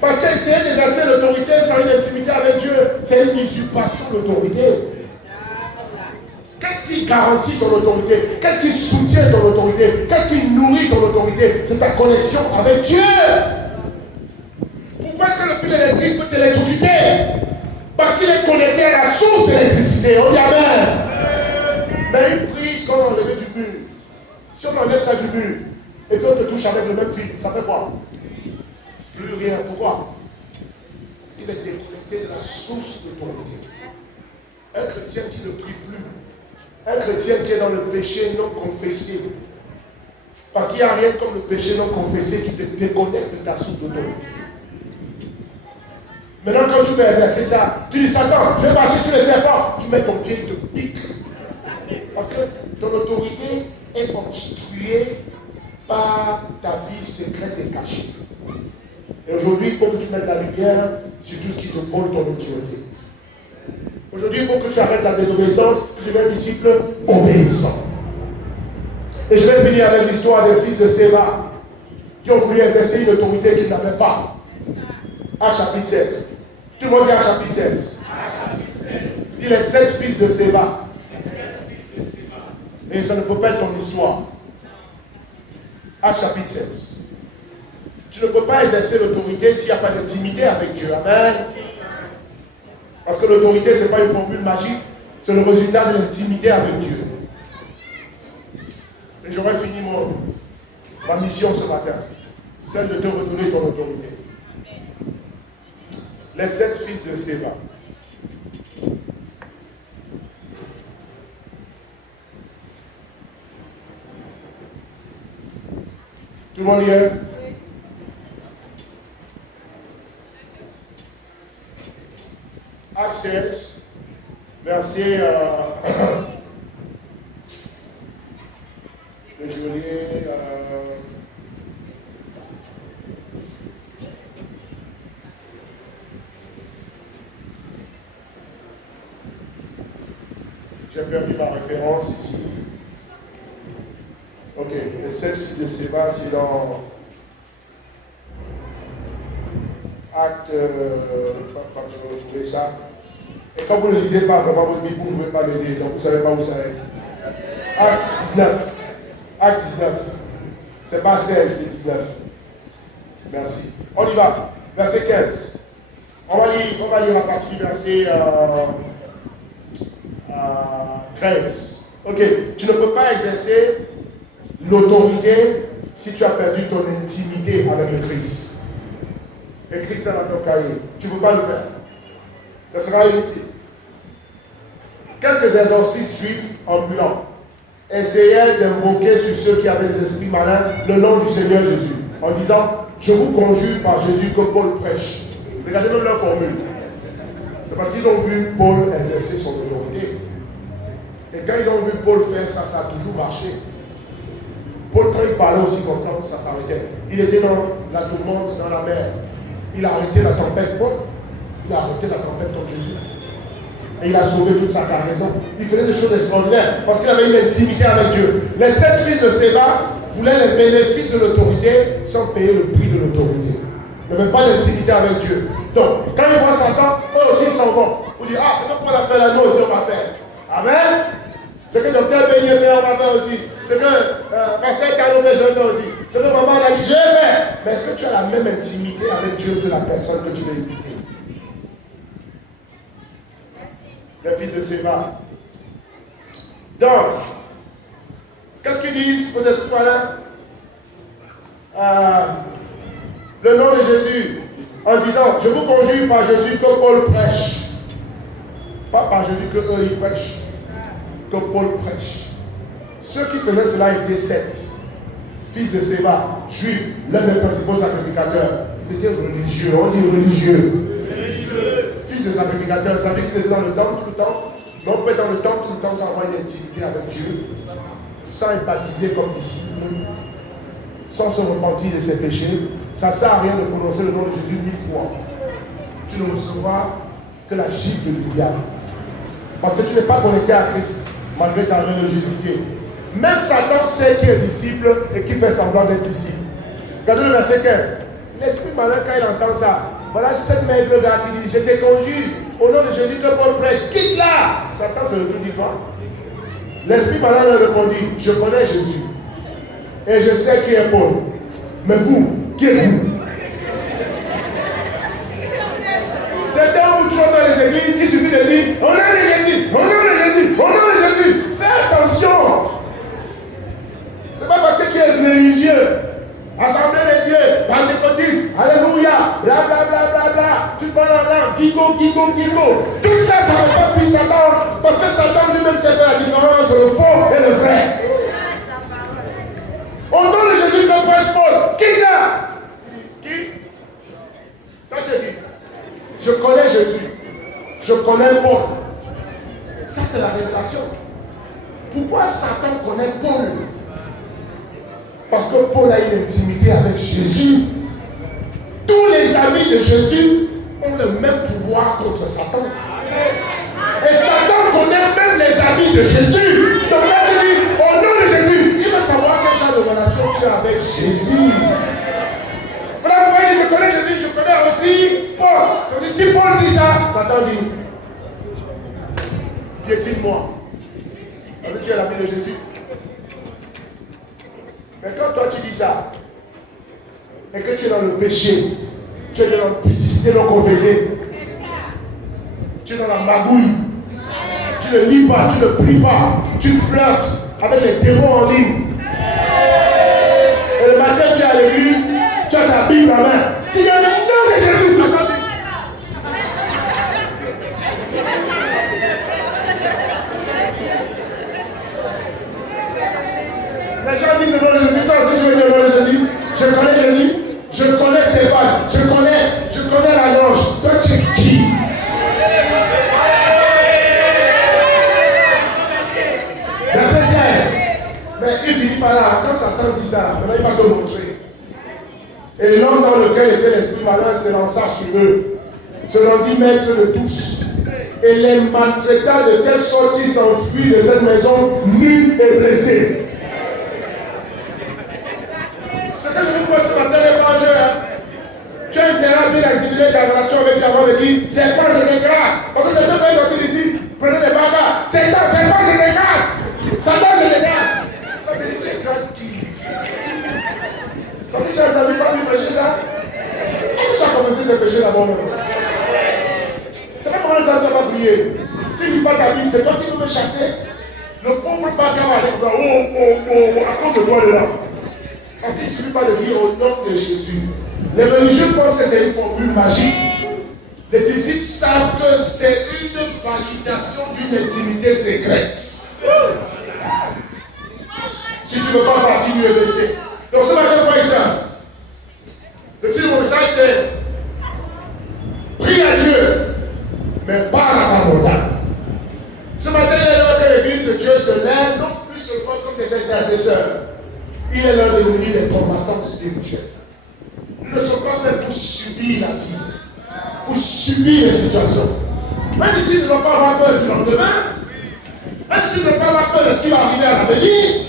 Parce qu'essayer d'exercer l'autorité sans une intimité avec Dieu, c'est une usurpation d'autorité. Qu'est-ce qui garantit ton autorité? Qu'est-ce qui soutient ton autorité? Qu'est-ce qui nourrit ton autorité? C'est ta connexion avec Dieu. Pourquoi est-ce que le fil électrique peut t'électrocuter? Parce qu'il est connecté à la source d'électricité. On dit Amen. Mais une prise qu'on a enlevé du mur. Si on enlève ça du mur et qu'on te touche avec le même fil, ça fait quoi? Plus rien. Pourquoi? Parce qu'il est déconnecté de la source d'autorité. Un chrétien qui ne prie plus. Un chrétien qui est dans le péché non confessé. Parce qu'il n'y a rien comme le péché non confessé qui te déconnecte de ta source d'autorité. Maintenant, quand tu veux exercer ça, tu dis Satan, je vais marcher sur les serpents. Tu mets ton pied, il te pique. Parce que ton autorité est obstruée par ta vie secrète et cachée. Et aujourd'hui, il faut que tu mettes la lumière sur tout ce qui te vole ton autorité. Aujourd'hui, il faut que tu arrêtes la désobéissance. Tu es un disciple obéissant. Et je vais finir avec l'histoire des fils de Séva qui ont voulu exercer une autorité qu'ils n'avaient pas. Actes chapitre 16. Tout le monde dit Actes chapitre 16. Dis les 7 fils de Séva. Et ça ne peut pas être ton histoire. Actes chapitre 16. Tu ne peux pas exercer l'autorité s'il n'y a pas d'intimité avec Dieu. Amen. Parce que l'autorité, ce n'est pas une formule magique. C'est le résultat de l'intimité avec Dieu. Et j'aurais fini ma mission ce matin. Celle de te redonner ton autorité. Les 7 fils de Séva. Tout le monde y est? Acte 16, verset... je vais lire... J'ai perdu ma référence ici. Ok, les 7 fils de Séba, c'est dans Acte. Je vais retrouver ça. Et quand vous ne lisez pas vraiment votre Bible, vous ne pouvez pas m'aider, donc vous ne savez pas où ça est. Acte 19. Acte 19. C'est pas 16, c'est 19. Merci. On y va. Verset 15. On va lire à partir du verset 13. Ok, tu ne peux pas exercer l'autorité si tu as perdu ton intimité avec le Christ. Écris ça dans ton cahier. Tu ne peux pas le faire. Ça sera inutile. Quelques exorcistes juifs ambulants essayaient d'invoquer sur ceux qui avaient des esprits malins le nom du Seigneur Jésus, en disant, je vous conjure par Jésus que Paul prêche. Regardez même leur formule. C'est parce qu'ils ont vu Paul exercer son autorité. Et quand ils ont vu Paul faire ça, ça a toujours marché. Paul, quand il parlait aussi constamment, ça s'arrêtait. Il était dans la tourmente, dans la mer. Il a arrêté la tempête, Paul. Il a arrêté la tempête comme Jésus. Et il a sauvé toute sa cargaison. Il faisait des choses extraordinaires parce qu'il avait une intimité avec Dieu. Les 7 fils de Séba voulaient les bénéfices de l'autorité sans payer le prix de l'autorité. Ils n'avaient pas d'intimité avec Dieu. Donc, quand ils voient Satan, eux aussi ils s'en vont. Vous dites, ah, c'est que Paul a fait là, nous aussi on va faire. Amen. C'est que Docteur Beignet fait, on va faire aussi. C'est que Pasteur Cano fait, je vais faire aussi. C'est que maman a dit, je vais faire. Mais est-ce que tu as la même intimité avec Dieu que la personne que tu veux imiter? Les fils de Séba. Donc, qu'est-ce qu'ils disent aux esprits malins? Le nom de Jésus, en disant, je vous conjure par Jésus que Paul prêche. Pas par Jésus que eux ils prêchent. Que Paul prêche. Ceux qui faisaient cela étaient 7 fils de Séba, juifs, l'un des principaux sacrificateurs. Ils étaient religieux, on dit religieux. Fils de sacrificateurs, ça veut dire qu'ils étaient dans le temple tout le temps. Mais on peut être dans le temple tout le temps sans avoir une intimité avec Dieu, sans être baptisé comme disciple, sans se repentir de ses péchés. Ça ne sert à rien de prononcer le nom de Jésus 1000 fois. Tu ne recevras que la gifle du diable. Parce que tu n'es pas connecté à Christ, malgré ta religiosité. Même Satan sait qu'il est disciple et qu'il fait semblant d'être disciple. Regardez le verset 15. L'esprit malin, quand il entend ça, voilà 7 maigres gars qui disent, je te conjure, au nom de Jésus que Paul prêche, quitte là. Satan se retourne, dit quoi? L'esprit malin leur répondit, je connais Jésus. Et je sais qui est Paul. Mais vous, qui êtes-vous? Certains vous trouvent dans les églises, il suffit de dire, au nom de Jésus, au nom de Jésus, au nom de Jésus. Fais attention. C'est pas parce que tu es religieux, Assemblée de Dieu, pentecôtiste, alléluia, bla bla bla bla bla, tu parles en langue, gigo, gigo, gigo. Tout ça, ça ne va pas fuir Satan, parce que Satan lui-même sait faire la différence entre le faux et le vrai. Au nom de Jésus que prêche Paul, qui là? Qui? Toi tu dis, je connais Jésus, je connais Paul. Ça c'est la révélation. Pourquoi Satan connaît Paul? Parce que Paul a une intimité avec Jésus. Tous les amis de Jésus ont le même pouvoir contre Satan. Et Satan connaît même les amis de Jésus. Donc quand tu dis au nom de Jésus, il veut savoir quel genre de relation tu as avec Jésus. Voilà pourquoi il dit je connais Jésus, je connais aussi Paul. Ça veut dire si Paul dit ça, Satan dit piétine-moi. Parce que tu es l'ami de Jésus. Mais quand toi tu dis ça, et que tu es dans le péché, tu es dans la pudicité non confessée, tu es dans la magouille, tu ne lis pas, tu ne pries pas, tu flirtes avec les démons en ligne. Et le matin tu es à l'église, tu as ta Bible en main, tu dis au nom de Jésus, ça t'a dit. Les gens disent le nom de Jésus, toi aussi tu veux dire le nom de Jésus. Satan dit ça. Maintenant, il va te montrer. Et l'homme dans lequel était l'esprit malin se lança sur eux, se rendit maître de tous, et les maltraita de telle sorte qu'ils s'enfuient de cette maison nus et blessés. Ce que je vous pose ce matin n'est pas un jeu. Hein? Tu as intérêt à bien assimiler ta relation avec Dieu avant de dire c'est pas je te grâce. Parce que certains peuvent sortir d'ici, prenez des bagages. C'est pas je te grâce. Satan je te grâce. Tu te dis tu es grâce qui? Parce que tu as entendu pas lui prêcher ça? Est-ce que tu as confessé tes péchés d'abord même? C'est pas comment tu n'as pas prié. Tu ne lis pas ta Bible, c'est toi qui veux me chasser. Le pauvre bâtard va aller à cause de toi il est là. Parce qu'il ne suffit pas de dire au nom de Jésus. Les religieux pensent que c'est une formule magique. Les disciples savent que c'est une validation d'une intimité secrète. Si tu ne veux pas partir, lui est blessé. Donc ce matin, frère et sœur, le titre de mon message c'est prie à Dieu, mais parle à ta montagne. Ce matin, il est l'heure que l'église de Dieu se lève, non plus seulement comme des intercesseurs. Il est l'heure de devenir des combattants spirituels. Nous ne sommes pas faits pour subir la vie, pour subir les situations. Même si nous ne devons pas avoir peur du lendemain, même si nous ne devons pas avoir peur de ce qui va arriver à l'avenir,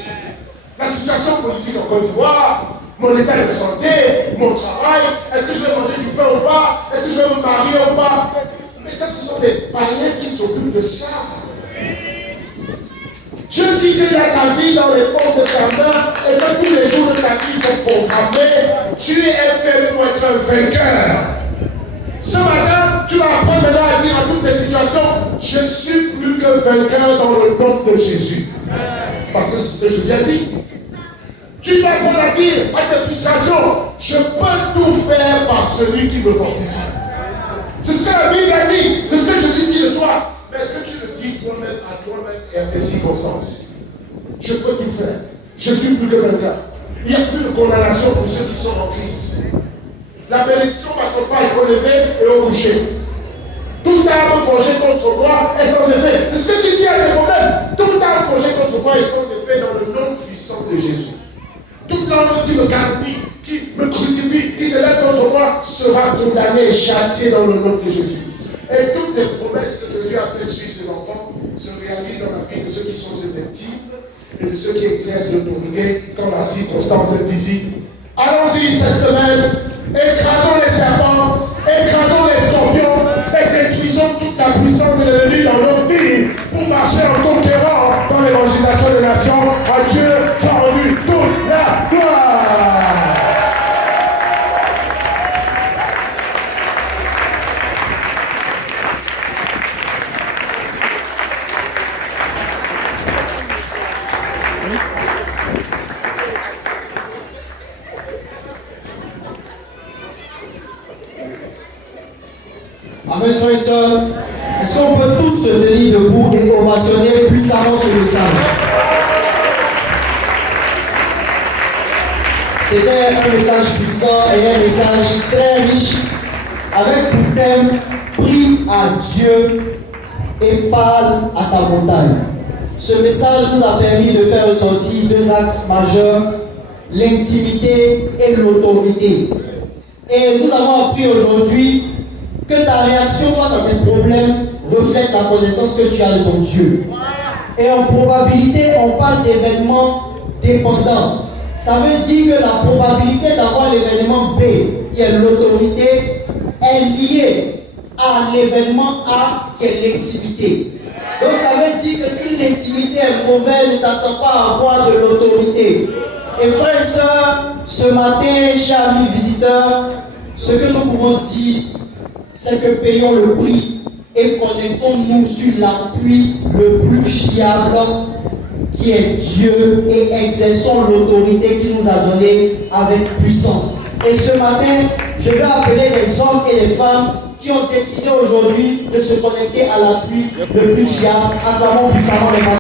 la situation politique en Côte d'Ivoire, mon état de santé, mon travail, est-ce que je vais manger du pain ou pas, est-ce que je vais me marier ou pas. Mais ça, ce sont des païens qui s'occupent de ça. Dieu dit qu'il y a ta vie dans les paumes de sa main et que tous les jours de ta vie sont programmés. Tu es fait pour être un vainqueur. Ce matin, tu vas apprendre maintenant à dire à toutes les situations, je suis plus que vainqueur dans le nom de Jésus. Parce que c'est ce que Jésus a dit. Tu vas apprendre à dire à tes frustrations, je peux tout faire par celui qui me fortifie. C'est ce que la Bible a dit, c'est ce que Jésus dit de toi. Mais est-ce que tu le dis toi-même à toi-même et à tes circonstances? Je peux tout faire. Je suis plus que vainqueur. Il n'y a plus de condamnation pour ceux qui sont en Christ. La bénédiction m'accompagne au lever et au coucher. Toute arme forgée contre moi est sans effet. C'est ce que tu dis à tes problèmes. Toute arme forgée contre moi est sans effet dans le nom puissant de Jésus. Toute langue qui me calomnie, qui me crucifie, qui se lève contre moi, sera condamnée et châtiée dans le nom de Jésus. Et toutes les promesses que Jésus a faites sur ses enfants se réalisent dans la vie de ceux qui sont ses intimes et de ceux qui exercent l'autorité quand la circonstance les visite. Allons-y cette semaine, écrasons les serpents, écrasons les scorpions et détruisons toute la puissance de l'ennemi dans nos vies pour marcher en conquérant dans l'évangélisation des nations. À Dieu soit rendu toute la gloire. Amen, frères et sœurs. Est-ce qu'on peut tous se tenir debout et ovationner puissamment ce message? C'était un message puissant et un message très riche avec pour thème prie à Dieu et parle à ta montagne. Ce message nous a permis de faire ressortir deux axes majeurs, l'intimité et l'autorité. Et nous avons appris aujourd'hui que ta réaction face à tes problèmes reflète la connaissance que tu as de ton Dieu. Et en probabilité, on parle d'événements dépendants. Ça veut dire que la probabilité d'avoir l'événement B, qui est l'autorité, est liée à l'événement A, qui est l'intimité. Donc ça veut dire que si l'intimité est mauvaise, ne t'attends pas à avoir de l'autorité. Et frères et sœurs, ce matin, chers amis visiteurs, ce que nous pouvons dire, c'est que payons le prix et connectons-nous sur l'appui le plus fiable qui est Dieu et exerçons l'autorité qu'il nous a donnée avec puissance. Et ce matin, je vais appeler les hommes et les femmes qui ont décidé aujourd'hui de se connecter à l'appui le plus fiable. Acclamons puissamment les